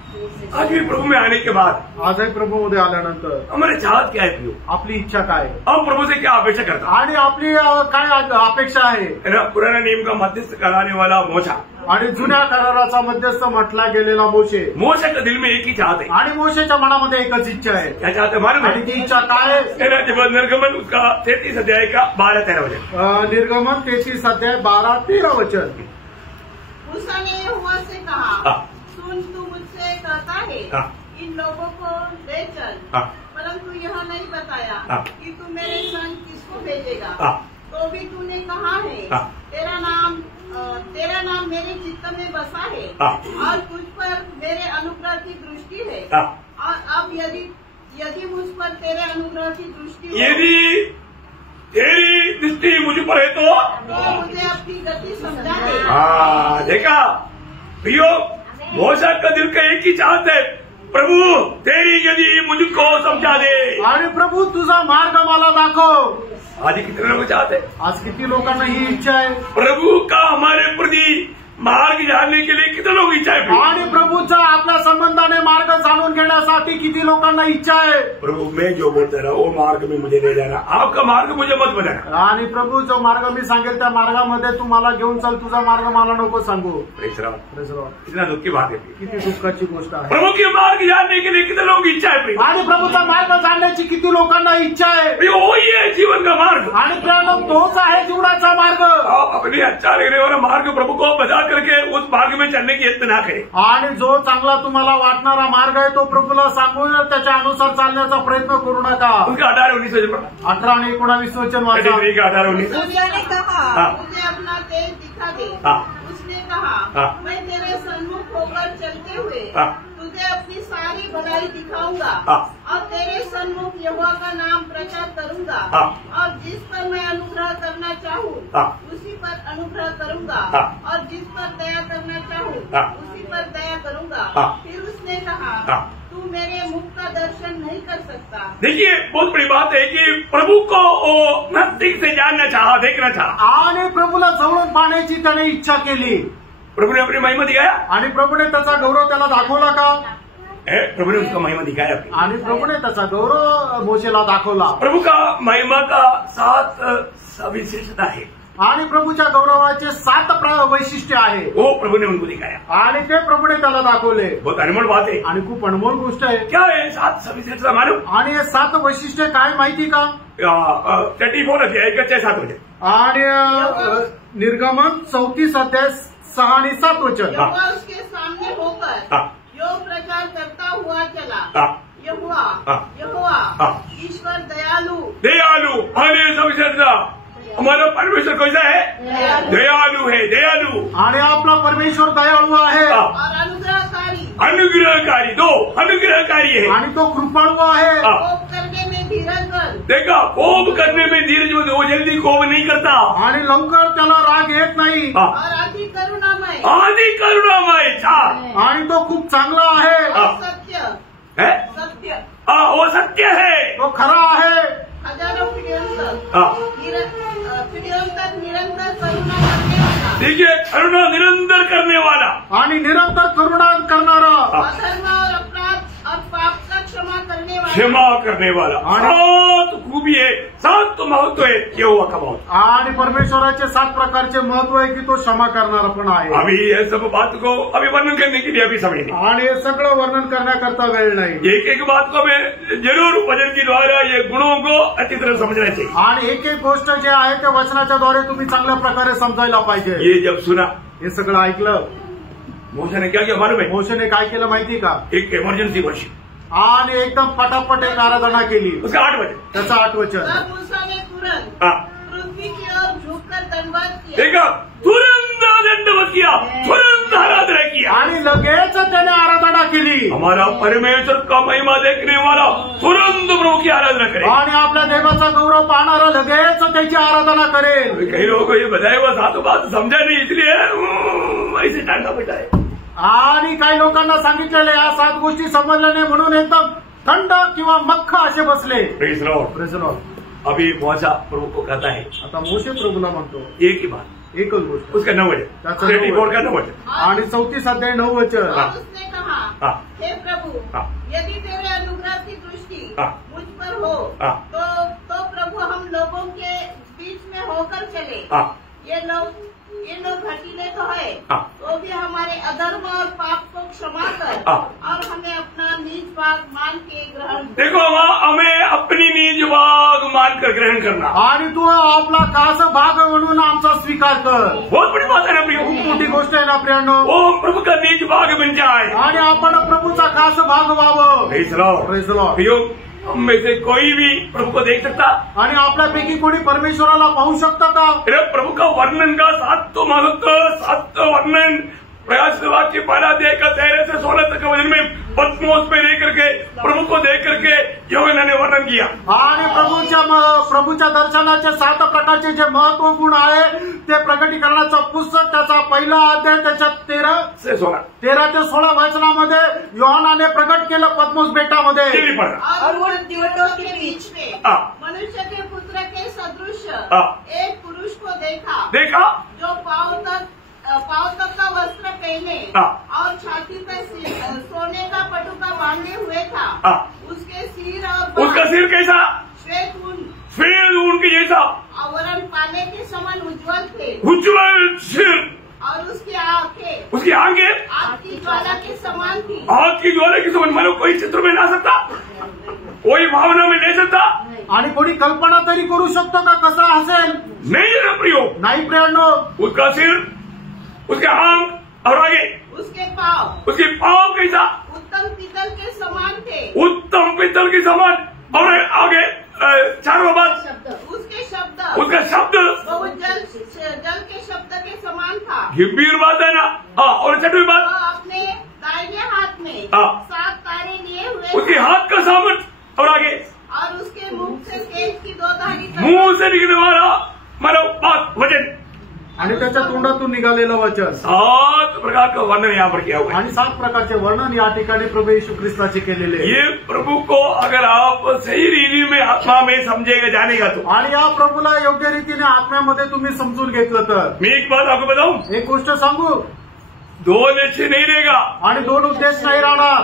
आज भी प्रभु में आने के बाद आजही प्रभूमध्ये आल्यानंतर हमारे चाहत क्या है प्रियो? आपली इच्छा काय आहे? हम प्रभु से क्या अपेक्षा करता आणि आपली काय अपेक्षा आहे? है ना? पुराना नियम का मध्यस्थ कराने वाला मोशा, आणि जुन्या कराराचा मध्यस्थ म्हटला गेलेला मोशे। मोशे के दिल में एक ही चाहत है। आणि मोशेच्या मनामध्ये एकच इच्छा आहे। क्या चाहते हैं मालूम आणि है? ती इच्छा काय आहे? है ना? जब निर्गमन उसका 33 अध्याय का 12-13 वचन, निर्गमन 33 अध्याय 12-13 वचन। मूसा ने यहोवा से कहा, हाँ। सुन, तू मुझसे कहता है हाँ। इन लोगों को ले चल, हाँ। परंतु यह नहीं बताया हाँ। कि तू मेरे संग किसको भेजेगा। हाँ। तो भी तूने कहा है, हाँ। तेरा नाम मेरे चित्त में बसा है, हाँ। और तुझ पर मेरे अनुग्रह की दृष्टि है। हाँ। और अब यदि मुझ पर तेरे अनुग्रह की दृष्टि हो, यदि तेरी दृष्टि मुझ पर है तो मुझे अपनी गति समझा दे। हाँ, देखा प्रियो, मोशा का दिल का एक ही चाहत है, प्रभु तेरी यदि मुझको समझा दे। आणि प्रभू तुझा मार्ग मला दाखव। आज कितने लोग चाहते हैं? आज किती लोकांना ही इच्छा आहे? प्रभु का हमारे प्रति मार्ग जानने के लिए कितने लोग इच्छा है? आणि प्रभूचा आपल्या संबंधाने मार्ग जाणून घेण्यासाठी किती लोकांना इच्छा आहे? प्रभु मैं जो बोलता रहा वो मार्ग में मुझे ले जाना, आपका मार्ग मुझे मत बताना। आणि प्रभू जो मार्ग मी सांगेल त्या मार्गामध्ये तू मला घेऊन चल, तुझा मार्ग मला नको सांगू। Praise the Lord. Praise the Lord. इतना दुख की बात है। किती दुःखाची गोष्ट आहे। प्रभु के मार्ग जानने के लिए कितने लोग इच्छा है? प्रिय, आणि प्रभूचा मार्ग जाणण्याची किती लोकांना इच्छा आहे? प्रिय, वही है जीवन का मार्ग। आणि प्रेरणा तोच आहे जीवनाचा मार्ग। आप अपने अच्छा लगने वाला मार्ग प्रभु को बता करके उस मार्ग में चलने की यत्न ना करें। आणि जो चांगला तुम्हाला वाटणारा मार्ग आहे तो प्रभूला सांगून त्याच्या अनुसार चालण्याचा प्रयत्न करू नका। उनका 18-19 वचन पढ़ा। 18 आणि 19 वचन वाचा। 18-19। मूसा ने कहा, हाँ। मुझे अपना तेज दिखा दे। हाँ। उसने कहा, हाँ। मैं तेरे सन्मुख होकर चलते हुए हाँ। तुझे अपनी सारी भलाई दिखाऊंगा, हाँ। और तेरे सन्मुख यहोवा का नाम प्रचार करूंगा, हाँ। और जिस पर मैं अनुग्रह करना चाहूँ हाँ। उसी पर अनुग्रह करूंगा, हाँ। और जिस पर दया करना चाहूँ हाँ। उसी पर दया करूंगा। हाँ। फिर उसने कहा, हाँ। तू मेरे मुख का दर्शन नहीं कर सकता। देखिए, बहुत बड़ी बात है कि प्रभु को वो नजदीक से जानना चाहा, देखना चाहा। आणि प्रभूला जवळून पाहण्याची त्याने इच्छा केली। प्रभु ने अपनी महिमा दिखाया। आणि प्रभूने त्याचा गौरव त्याला दाखवला का? प्रभु ने उसका महिमा दिखाया अपनी। आणि प्रभूने त्याचा गौरव मोशेला दाखवला। प्रभु का महिमा का 7 विशेषता है, आणि प्रभूच्या गौरवाचे 7 वैशिष्ट्य आहे। वो प्रभु ने उनको दिखाया। आणि ते प्रभूने त्याला दाखवले। बहुत अनमोल बात है। आणि खूप अनमोल गोष्ट आहे। क्या है 7 विशेषता मालूम? आणि हे 7 वैशिष्ट्य काय माहिती का? 34 अध्याय का 6-7 वचन। आणि निर्गमन 34 अध्याय 6 आणि 7 वचन। यहोवा उसके सामने होकर हाँ। यो प्रचार करता हुआ चला। हाँ। यहोवा हाँ। यहोवा हाँ। ईश्वर दयालु दयालु, अरे सब विशेषता। हमारा परमेश्वर कैसा है? दयालु है, दयालु। आणि आपला परमेश्वर दयाळू आहे। हाँ। और अनुग्रहकारी अनुग्रहकारी, 2 अनुग्रहकारी है। आणि तो कृपाळू आहे। हाँ। कोप करने में धीरज देखा, कोप करने में धीरज, वो जल्दी कोप नहीं करता। आणि लवकर त्याला राग येत नाही। हाँ। और अति करुणामय आदि करुणामय, 4। आणि तो खूप चांगला आहे। हाँ। सत्य है? सत्य हाँ, वो सत्य है। तो खरा आहे। हजारों निरंतर करुणा करने वाला। देखिए, करुणा निरंतर करने वाला आणि निरंतर करुणा करणारा, अधर्म और अपराध और पाप का क्षमा करने वाला। क्षमा करने वाला। सात खूबी है, सात महत्व है यहोवा का महत्व। आणि परमेश्वराचे 7 प्रकारचे महत्व आहे की तो क्षमा करणारा पण आहे। अभी ये सब बात को अभी वर्णन करने के लिए अभी समय नहीं, आणि हे सगळं वर्णन करण्याकरता वेळ नाही। एक एक बात को मैं जरूर वचन के द्वारा ये गुणों को अच्छी तरह समझना चाहिए। आणि एक एक गोष्ट जे आहे ते वचनाच्या द्वारे तुम्ही चांगल्या प्रकारे समजायला पाहिजे। ये जब सुना, हे सगळं ऐकलं, मोशे ने क्या किया मालूम है? मोशेने काय केलं माहिती का? एक इमर्जन्सी वर्षिप, आणि एकदम पटापट एक आराधना केली। उसका 8 बजे त्याचं 8 वचन। तब मूसा ने तुरंत हाँ पृथ्वी की ओर झुककर दंडवत किया। देखा, तुरंत दंडवत किया, तुरंत आराधना किया। आणि लगेच त्याने आराधना केली। हमारा परमेश्वर का महिमा देखने वाला तुरंत प्रभु की आराधना करे। आणि आपल्या देवाचा गौरव पाहणारा लगेच त्याची आराधना करेल। कई लोगों को ये बताया हुआ सातों बात समझा नहीं, इसलिए ऐसे टांगा बैठा है। आणि काही लोकांना सांगितलेले या 7 गोष्टी समजल्या नाही म्हणून एकदम थंड किंवा मख्ख असे बसले। Praise the Lord. Praise the Lord. अभी मौसा प्रभु को कहता है आता मोशे प्रभूला म्हणतो एक ही बात, एकच गोष्ट, उसका 9 वचन, त्याचं 34 का 9 वचन। आणि 34 अध्याय 9 वचन। और उसने कहा, हाँ। हे प्रभु, हाँ। यदि तेरे अनुग्रह की दृष्टि हाँ। मुझ पर हो हाँ। तो प्रभु हम लोगों के बीच में होकर चले। हाँ। ये लोग घटीले तो है, हाँ। तो भी हमारे अधर्म और पाप को क्षमा कर हाँ। और हमें अपना निज भाग मान के ग्रहण कर। देखो, हमें अपनी निज भाग मानकर ग्रहण करना, आणि तू आपला खास भाग म्हणून आमचा स्वीकार कर। बहुत बड़ी बात है ना प्रियो। खूप मोठी गोष्ट आहे ना प्रियांनो। वो प्रभु का निज भाग बन जाए आणि आपण प्रभूचा खास भाग व्हावं। Praise the Lord. Praise the Lord. प्रियो, हम में से कोई भी प्रभु को देख सकता, आणि आपल्यापैकी कोणी परमेश्वराला पाहू शकतं का? प्रभु का वर्णन का 7 महत्व, 7 वर्णन प्रयास के पहला अध्याय का 13 से 16 तक के वचन में पत्मोस पे लेकर के प्रभु को देख करके यूहन्ना ने वर्णन किया। आणि प्रभूच्या दर्शनाचे 7 प्रकारचे जे महत्व गुण आहे ते प्रकटीकरणाचं पुस्तक त्याचा पहिला अध्याय त्याच्या 13 से 16 ते 16 वचनामध्ये योहानाने प्रकट केलं पद्मोस बेटामध्ये। ये भी पढ़ा। और उन दीवटों के बीच में हाँ। मनुष्य के पुत्र के सदृश हाँ। एक पुरुष को देखा जो पाँव तक का वस्त्र पहने हाँ। और छाती पर सोने का पटुका बांधे हुए था। हाँ। उसके सिर और उसका सिर कैसा? श्वेत ऊन के जैसा, आवरण पाने के समान उज्जवल थे। उज्जवल सिर, और उसकी आंखें आग की ज्वाला के समान थी। आग की ज्वाला की समान। मानो कोई चित्र में ला सकता, कोई भावना में ले सकता, आणि कोणी कल्पना तरी करू शकतो का कसा असेल? नहीं है प्रियो। नाही प्रियांनो। उसका सिर, उसके आंख और आगे उसके पाँव कैसा? उत्तम पीतल के समान थे। उत्तम पीतल के समान। और आगे 4वां बात, उसका शब्द बहुत जल के शब्द के समान था। गंभीर बात है ना। हाँ, और 6वीं बात, वो अपने दाहिने हाथ में हाँ। 7 तारे लिए हुए उसके थे। हाथ का सामर्थ। और आगे और उसके मुख से तेज की 2 धारी मुंह से निकलने वाला मानो बात वचन, आणि त्याच्या तोंडातून निघालेलं वचन। 7 प्रकार का वर्णन यहाँ पर किया हुआ है। आणि 7 प्रकारचे वर्णन या ठिकाणी प्रभू येशू ख्रिस्ताचे केलेले आहे। ये प्रभु को अगर आप सही रीति में आत्मा में समझेगा, जानेगा तो। आणि या प्रभूला योग्य रीतीने आत्म्यामध्ये तुम्ही समजून घेतलं तर। मैं एक बात आपको बताऊं, एक गोष्ट सांगू, 2 लक्ष्य नहीं रहेगा आणि 2 उद्देश नाही राहणार,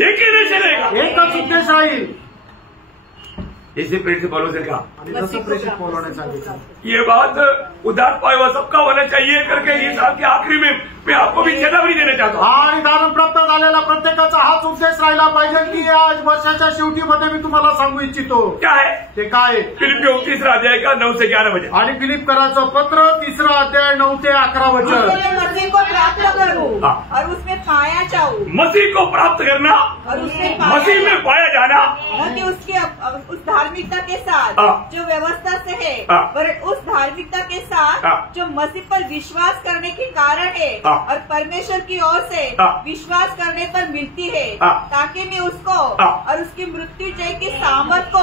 एक ही लक्ष्य रहेगा। एकच उद्देश राहील। इसी प्रेरित पौलुस ने कहा, आणि जसं प्रेषित पौलाने सांगितलं, ये बात उदार पाए हुआ सबका होना चाहिए करके ये साल के आखिरी में मैं आपको भी चेतावनी देना चाहता हूँ। आणि दान प्राप्त झालेला प्रत्येकाचा हाच उद्देश राहिला पाहिजे की आज वर्षाच्या शेवटीमध्ये मी तुम्हाला सांगू इच्छितो। क्या है? ते काय? फिलिपियों 3 अध्याय का 9 से 11 वचन। आणि फिलिपकराचं पत्र 3 अध्याय 9 ते 11 वचन। मसीह को प्राप्त करूं हाँ। और उसमें पाया जाऊं। मसीह को प्राप्त करना, और उसमें मसीह में पाया जाना, न कि उस धार्मिकता के साथ हाँ। जो व्यवस्था से है, हाँ। पर उस धार्मिकता के साथ हाँ। जो मसीह पर विश्वास करने के कारण है हाँ। और परमेश्वर की ओर से हाँ। विश्वास करने पर मिलती है, हाँ। ताकि मैं उसको हाँ। और उसकी मृत्यु जय की सामर्थ को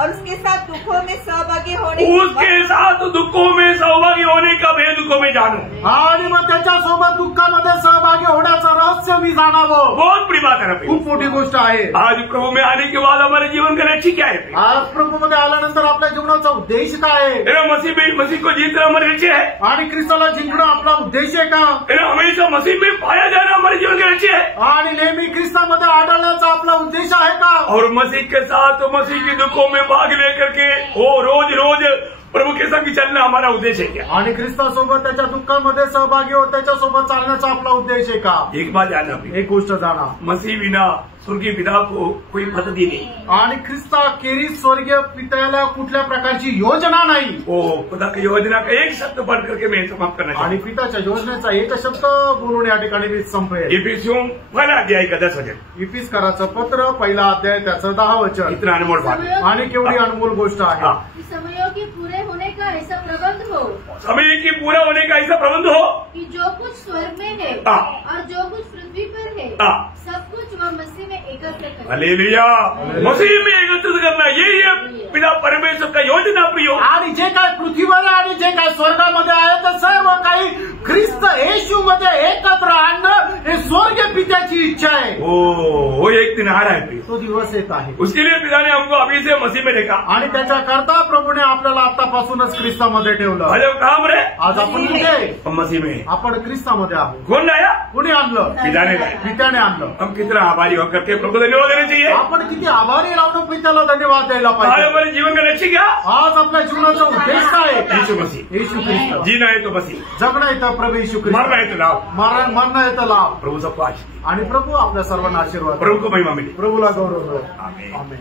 और उसके साथ दुखों में सहभागी होने उसके साथ दुःखों में सहभागी होने का भेद को मैं जानू. आणि मग त्याच्यासोबत दुःखामध्ये सहभागी होण्याचं रहस्य मी जाणावं. बहुत बड़ी बात है ना. खूप मोठी गोष्ट आहे. आज प्रभु में आने के बाद हमारे जीवन का लक्ष्य क्या है? आज प्रभूमध्ये आल्यानंतर आपल्या जीवनाचा उद्देश काय आहे? मसीह को जीतना हमारे लक्ष्य है. आणि ख्रिस्ताला जिंकणं आपला उद्देश आहे का? हमेशा मसीह में पाया जाना हमारे जीवन का लक्ष्य है. आणि नेहमी ख्रिस्तामध्ये आढळण्याचा आपला उद्देश आहे का? और मसीह के साथ मसीह के दुखों में भाग लेकर के वो रोज रोज प्रभु के संग चलना हमारा उद्देश्य है क्या? आणि ख्रिस्तासोबत त्याच्या दुःखामध्ये सहभागी होत त्याच्यासोबत चालण्याचा आपला उद्देश आहे का? एक बात जानना, एक गोष्ट जाणा, मसीह बिना स्वर्गीय पिता को कोई मदत ही नहीं. आणि ख्रिस्ता खेरीज स्वर्गीय पित्याला कुठल्या प्रकारची योजना नाही. ओ खुदा की योजना का एक शब्द पढ़ करके मैं समाप्त करना आणि पिताच्या योजनेचा एक शब्द बोलून या ठिकाणी मी संपेल. इफिसियों पहिला अध्याय का 10 वचन. इफिसकाराचं पत्र पहिला अध्याय त्याचं 10 वचन. इतना अनमोल बात आणि केवढी अनमोल गोष्ट आहे. समयों के पूरे होने का ऐसा प्रबंध हो, समय की पूरा होने का ऐसा प्रबंध हो कि जो कुछ स्वर्ग में है और जो कुछ पृथ्वी पर है सब कुछ वह मसीह में एकत्र करे. हालेलुया. मसीह में एकत्रित करना यही है पिता परमेश्वर का योजना प्रियो. आणि जे काय पृथ्वीवर आहे आणि जे काय स्वर्गामध्ये आहे ते सर्व काही ख्रिस्त येशूमध्ये एकत्र आणणं हे स्वर्गीय पित्याची इच्छा आहे. वो एक दिन आ रहा है. तो दिवस येत आहे. उसके लिए पिता ने हमको अभी से मसीह में देखा आणि त्याच्याकरता प्रभूने आपल्याला आतापासूनच ख्रिस्तामध्ये ठेवलं. अरे काम रे आज आपण कुठे? मसीह में. आपण ख्रिस्तामध्ये आहोत. कौन लाया? कुणी आणलं? पिताने लाया. पित्याने आणलं. हम कितना आभारी होकर के प्रभु धन्यवाद देना चाहिए. आपण किती आभारी राहून पित्याला धन्यवाद द्यायला आज पाहिजे. हमारे जीवन का लक्ष्य क्या? आज आपल्या जीवनाचा उद्देश काय? यीशु मसीह. येशू ख्रिस्त. जीना है तो मसीह, जगणं येतं प्रभू येशू ख्रिस्त. मरना है तो लाभ. मरणं येतं लाभ. प्रभु सबको आशीष. आणि प्रभू आपल्या सर्वांना आशीर्वाद. प्रभु को महिमा मिली. प्रभूला गौरव. आमेन. आमेन.